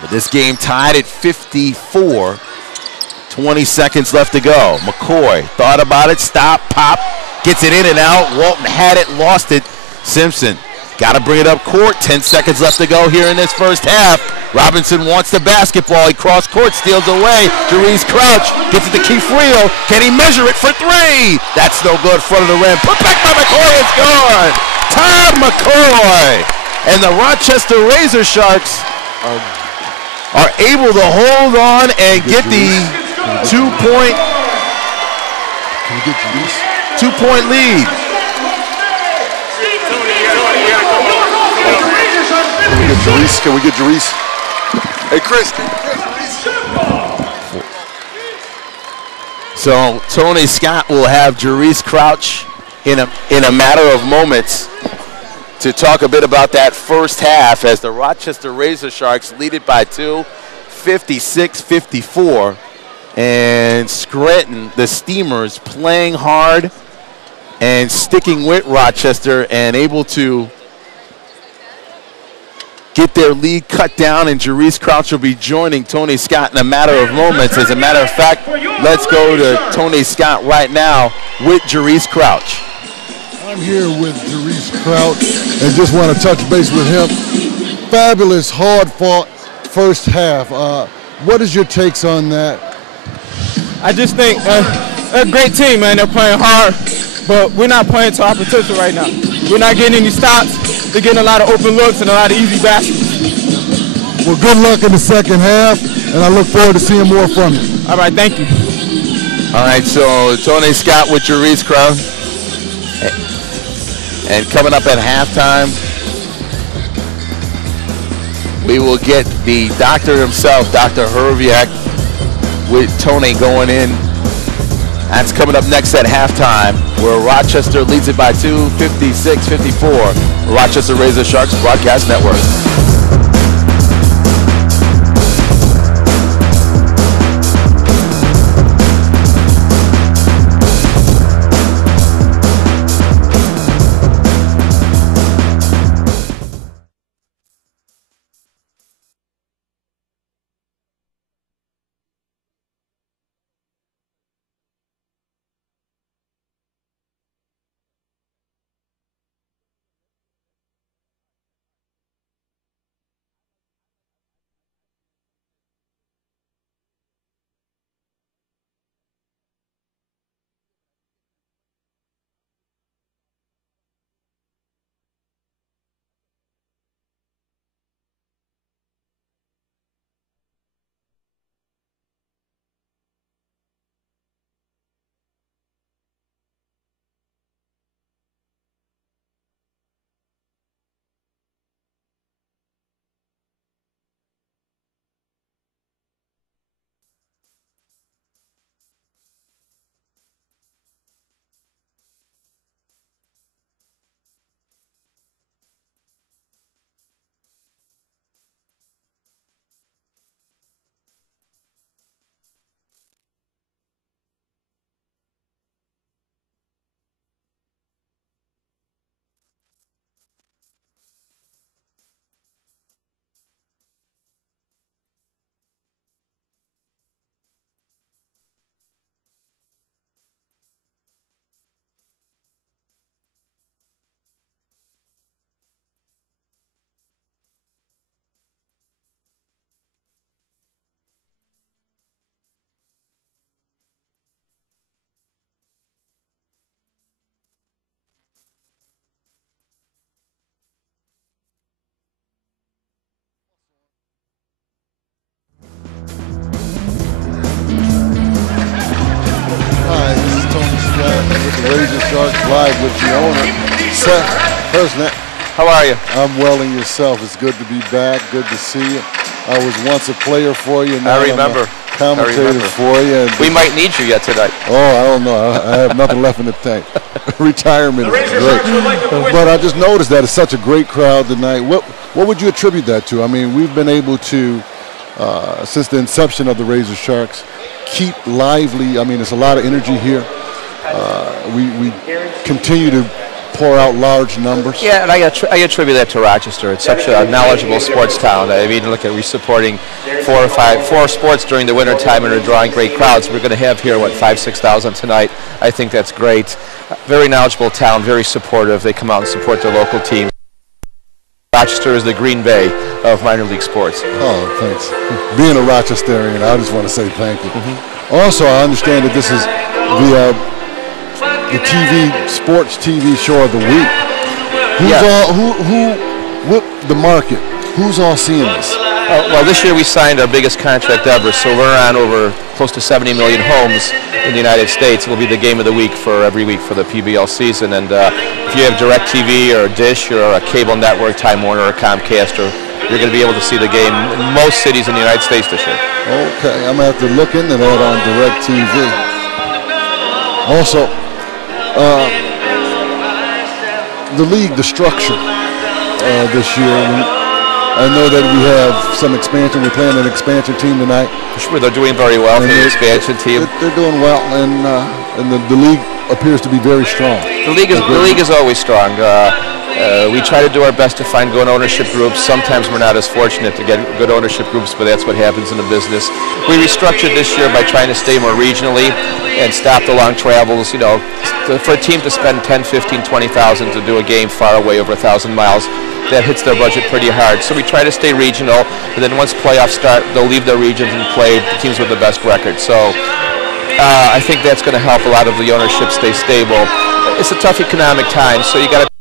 But this game tied at 54. 20 seconds left to go. McCoy thought about it, stop, pop, gets it in and out. Walton had it, lost it. Simpson got to bring it up court. 10 seconds left to go here in this first half. Robinson wants the basketball. He cross court, steals away. Jerice Crouch gets it to Keith Friel. Can he measure it for three? That's no good. Front of the rim. Put back by McCoy. It's gone. Todd McCoy. And the Rochester Razorsharks are able to hold on and get the 2-point lead. Can we get Jerice? Hey, Chris. So Tony Scott will have Jerice Crouch in a matter of moments to talk a bit about that first half as the Rochester Razorsharks lead it by 2, 56-54. And Scranton, the Steamers, playing hard and sticking with Rochester and able to get their lead cut down, and Jerice Crouch will be joining Tony Scott in a matter of moments. As a matter of fact, let's go to Tony Scott right now with Jerice Crouch. I'm here with Jerice Crouch and just want to touch base with him. Fabulous, hard-fought first half. What is your takes on that? I just think they're a great team, man. They're playing hard, but we're not playing to our potential right now. We're not getting any stops. They're getting a lot of open looks and a lot of easy baskets. Well, good luck in the second half, and I look forward to seeing more from you. All right, thank you. All right, so Tony Scott with Jerice Crouch. And coming up at halftime, we will get the doctor himself, Dr. Herviak, with Tony going in. That's coming up next at halftime, where Rochester leads it by 2, 56-54. Rochester Razorsharks Broadcast Network. Razor Sharks live with the owner, Seth Persnet. How are you? I'm well, and yourself. It's good to be back. Good to see you. I was once a player for you. Now I remember. I'm a commentator for you. And we might need you yet tonight. Oh, I don't know. I have nothing left in the tank. Retirement is great. But I just noticed that it's such a great crowd tonight. What would you attribute that to? I mean, we've been able to, since the inception of the Razor Sharks, keep lively. I mean, there's a lot of energy here. We continue to pour out large numbers. Yeah, and I attribute that to Rochester. It's such a knowledgeable sports town. I mean, look at we're supporting four sports during the winter time and are drawing great crowds. We're going to have here, 5,000-6,000 tonight. I think that's great. Very knowledgeable town, very supportive. They come out and support their local teams. Rochester is the Green Bay of minor league sports. Oh, thanks. Being a Rochesterian, I just want to say thank you. Also, I understand that this is the sports TV show of the week. With the market? Who's all seeing this? Well, this year we signed our biggest contract ever, so we're on over close to 70 million homes in the United States. It'll be the game of the week for every week for the PBL season. And if you have DirecTV or Dish or a cable network, Time Warner or Comcast, you're going to be able to see the game in most cities in the United States this year. Okay, I'm going to have to look into that on DirecTV. Also, the league, the structure this year. I know that we have some expansion. We're playing an expansion team tonight. Sure, they're doing very well for the expansion team. They're doing well, and the league appears to be very strong. The league is always strong. We try to do our best to find good ownership groups. Sometimes we're not as fortunate to get good ownership groups, but that's what happens in the business. We restructured this year by trying to stay more regionally and stop the long travels. You know, for a team to spend 10, 15, 20,000 to do a game far away over 1,000 miles, that hits their budget pretty hard. So we try to stay regional, and then once playoffs start, they'll leave their regions and play the teams with the best record. So I think that's going to help a lot of the ownership stay stable. It's a tough economic time, so you got to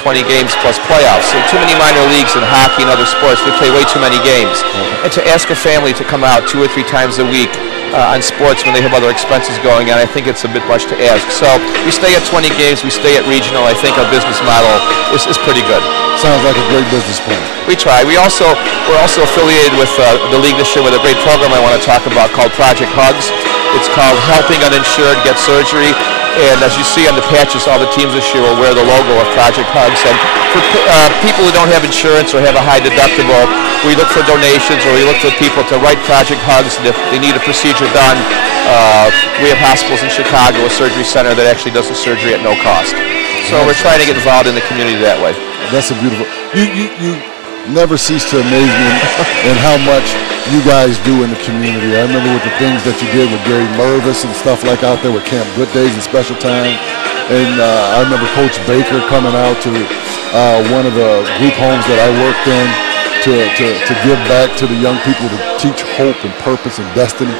20 games plus playoffs. So too many minor leagues in hockey and other sports, they play way too many games. And to ask a family to come out 2 or 3 times a week on sports when they have other expenses going on, I think it's a bit much to ask. So we stay at 20 games, we stay at regional. I think our business model is pretty good. Sounds like a great business plan. We try. We're also affiliated with the league this year with a great program I want to talk about called Project Hugs. It's called Helping Uninsured Get Surgery. And as you see on the patches, all the teams this year will wear the logo of Project Hugs. And for people who don't have insurance or have a high deductible, we look for donations or we look for people to write Project Hugs. And if they need a procedure done, we have hospitals in Chicago, a surgery center that actually does the surgery at no cost. So we're trying to get involved in the community that way. That's a beautiful. You never cease to amaze me in how much you guys do in the community. I remember with the things that you did with Gary Mervis and stuff like out there with Camp Good Days and Special Time. And I remember Coach Baker coming out to one of the group homes that I worked in to give back to the young people, to teach hope and purpose and destiny.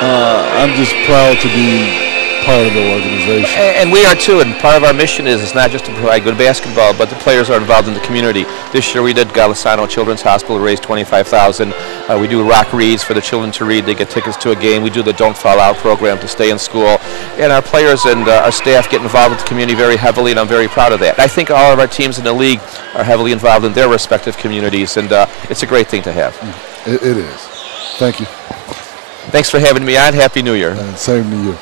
I'm just proud to be part of the organization. And we are too, and part of our mission is it's not just to provide good basketball, but the players are involved in the community. This year we did Golisano Children's Hospital, raised $25,000. We do rock reads for the children to read. They get tickets to a game. We do the Don't Fall Out program to stay in school. And our players and our staff get involved with the community very heavily, and I'm very proud of that. I think all of our teams in the league are heavily involved in their respective communities, and it's a great thing to have. It is. Thank you. Thanks for having me on. Happy New Year. And same to you.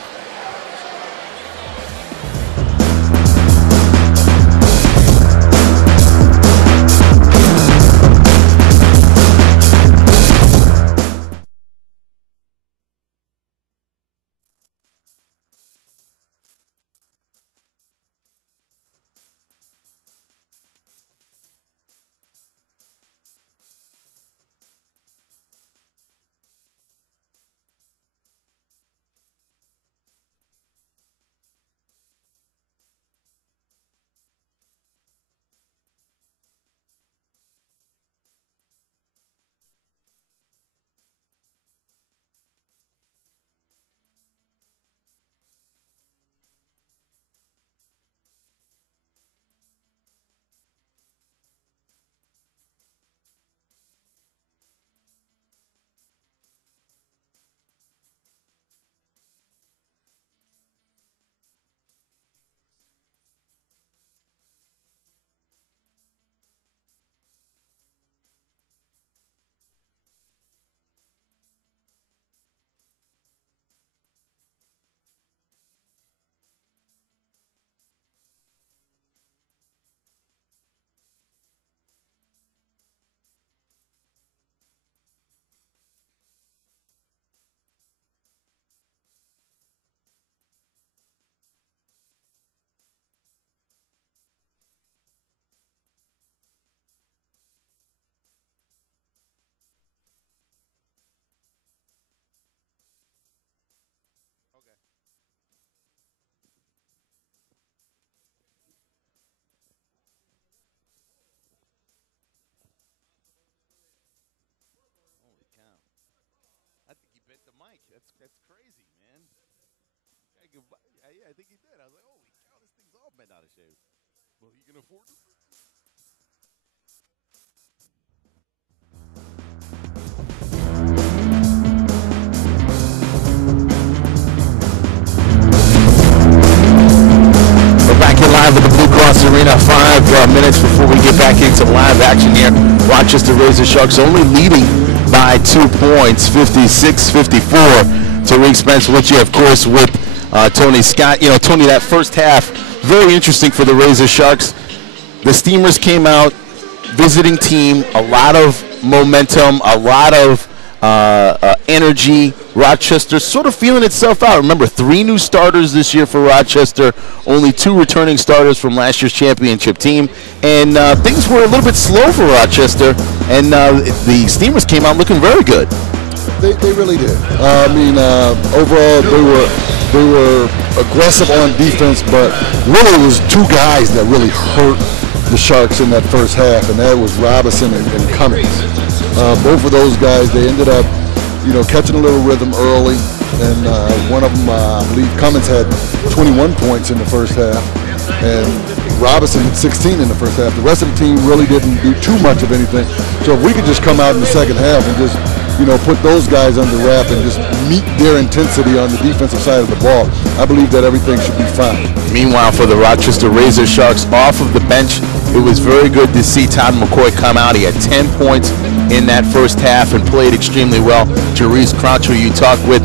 That's crazy, man. Yeah, I think he did. I was like, holy cow, this thing's all bent out of shape. Well, he can afford it. We're back here live at the Blue Cross Arena. 5 minutes before we get back into live action here. Rochester Razorsharks only leading by 2 points, 56-54. Tariq Spence with you, of course, with Tony Scott. You know, Tony, that first half, very interesting for the Razorsharks. The Steamers came out, visiting team, a lot of momentum, a lot of energy. Rochester sort of feeling itself out. Remember, 3 new starters this year for Rochester, only 2 returning starters from last year's championship team, and things were a little bit slow for Rochester, and the Steamers came out looking very good. They really did. Overall, they were aggressive on defense, but really it was 2 guys that really hurt the Sharks in that first half, and that was Robinson and Cummings. Both of those guys, they ended up, catching a little rhythm early, and one of them, I believe Cummings had 21 points in the first half, and Robinson had 16 in the first half. The rest of the team really didn't do too much of anything. So if we could just come out in the second half and just, put those guys under wrap and just meet their intensity on the defensive side of the ball, I believe that everything should be fine. Meanwhile, for the Rochester Razorsharks, off of the bench, it was very good to see Todd McCoy come out. He had 10 points in that first half and played extremely well. Jarice Crouch, who you talked with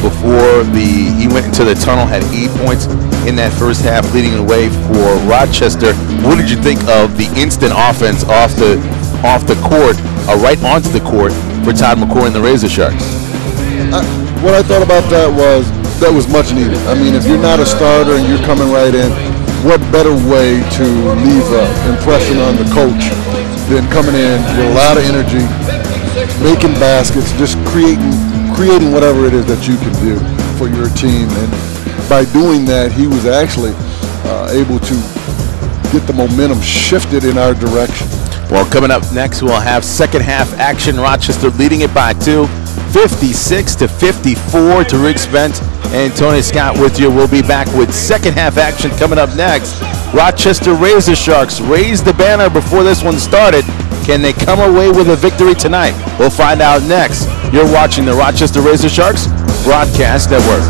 before he went into the tunnel, had 8 points in that first half, leading the way for Rochester. What did you think of the instant offense off the court, right onto the court for Todd McCoy and the Razorsharks? What I thought about that was much needed. I mean, if you're not a starter and you're coming right in, what better way to leave an impression on the coach than coming in with a lot of energy, making baskets, just creating whatever it is that you can do for your team. And by doing that, he was actually able to get the momentum shifted in our direction. Well, coming up next, we'll have second half action. Rochester leading it by 2, 56-54. Tariq Spence and Tony Scott with you. We'll be back with second half action coming up next. Rochester Razorsharks raised the banner before this one started. Can they come away with a victory tonight? We'll find out next. You're watching the Rochester Razorsharks Broadcast Network.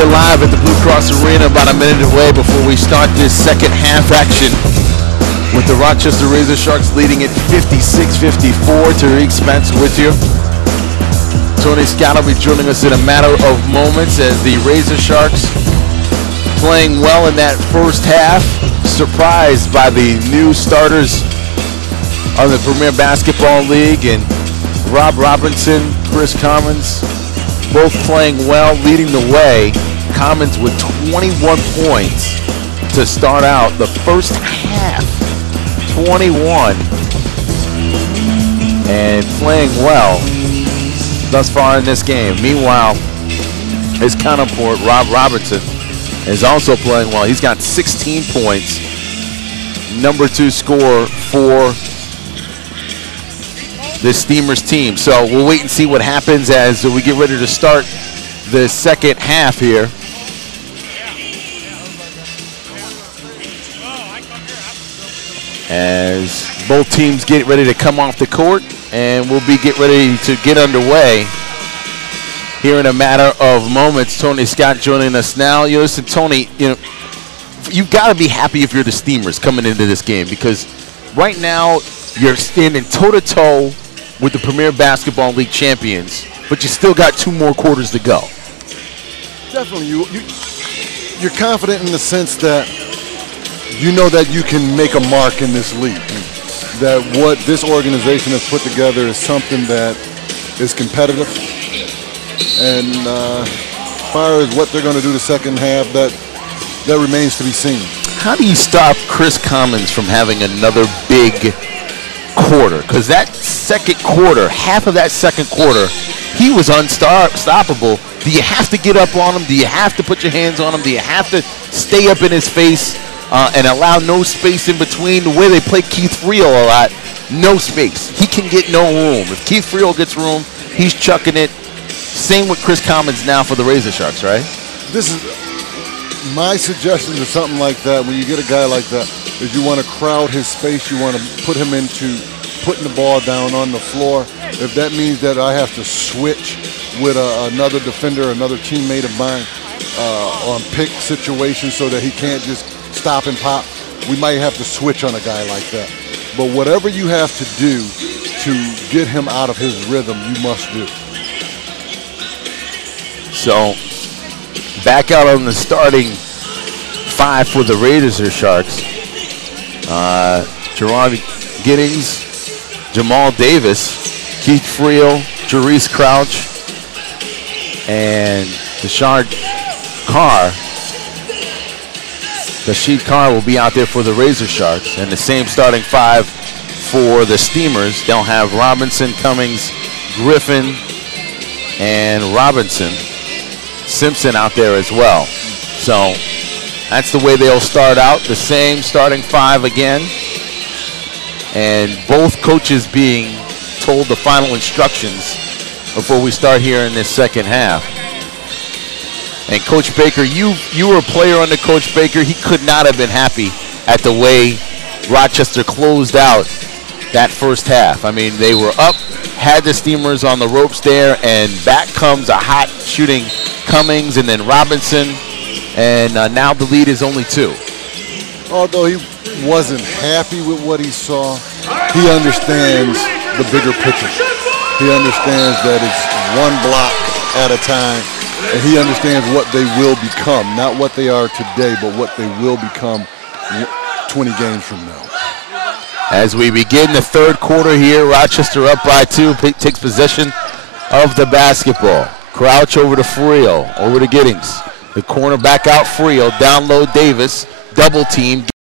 here live at the Blue Cross Arena, about a minute away before we start this second half action with the Rochester Razorsharks leading at 56-54. Tariq Spence with you. Tony Scott will be joining us in a matter of moments as the Razorsharks playing well in that first half. Surprised by the new starters on the Premier Basketball League, and Rob Robinson, Chris Commons, both playing well, leading the way. Commons with 21 points to start out the first half. 21. And playing well thus far in this game. Meanwhile, his counterpart, Rob Robinson, is also playing well. He's got 16 points. Number 2 scorer for the Steamers team. So we'll wait and see what happens as we get ready to start the second half here. As both teams get ready to come off the court, and we'll be ready to get underway here in a matter of moments. Tony Scott joining us now. Listen, Tony, you've got to be happy if you're the Steamers coming into this game, because right now you're standing toe-to-toe with the Premier Basketball League champions, but you still got 2 more quarters to go. Definitely. You're confident in the sense that you know that you can make a mark in this league, that what this organization has put together is something that is competitive. And as far as what they're going to do the second half, that remains to be seen. How do you stop Chris Commons from having another big quarter? Because that second quarter, half of that second quarter, he was unstoppable. Do you have to get up on him? Do you have to put your hands on him? Do you have to stay up in his face and allow no space in between? The way they play Keith Friel a lot, no space. He can get no room. If Keith Friel gets room, he's chucking it. Same with Chris Commons now for the Razorsharks, right? This is my suggestion to something like that. When you get a guy like that, is you want to crowd his space. You want to put him into putting the ball down on the floor. If that means that I have to switch with another defender, another teammate of mine on pick situations so that he can't just stop and pop, we might have to switch on a guy like that. But whatever you have to do to get him out of his rhythm, you must do. So back out on the starting 5 for the Razorsharks. Jerron Giddings, Jamal Davis, Keith Friel, Jerice Crouch, and Rashid Carr. Rashid Carr will be out there for the Razorsharks, and the same starting 5 for the Steamers. They'll have Robinson, Cummings, Griffin, and Robinson. Simpson out there as well. So that's the way they'll start out, the same starting 5 again. And both coaches being told the final instructions before we start here in this second half. And Coach Baker, you were a player under Coach Baker. He could not have been happy at the way Rochester closed out that first half. I mean, they were up, had the Steamers on the ropes there, and back comes a hot shooting Cummings and then Robinson, and now the lead is only 2. Although he wasn't happy with what he saw, he understands the bigger picture. He understands that it's one block at a time, and he understands what they will become, not what they are today, but what they will become 20 games from now. As we begin the third quarter here, Rochester up by 2, takes possession of the basketball. Crouch over to Friel, over to Giddings. The corner back out Friel, down low Davis, double team.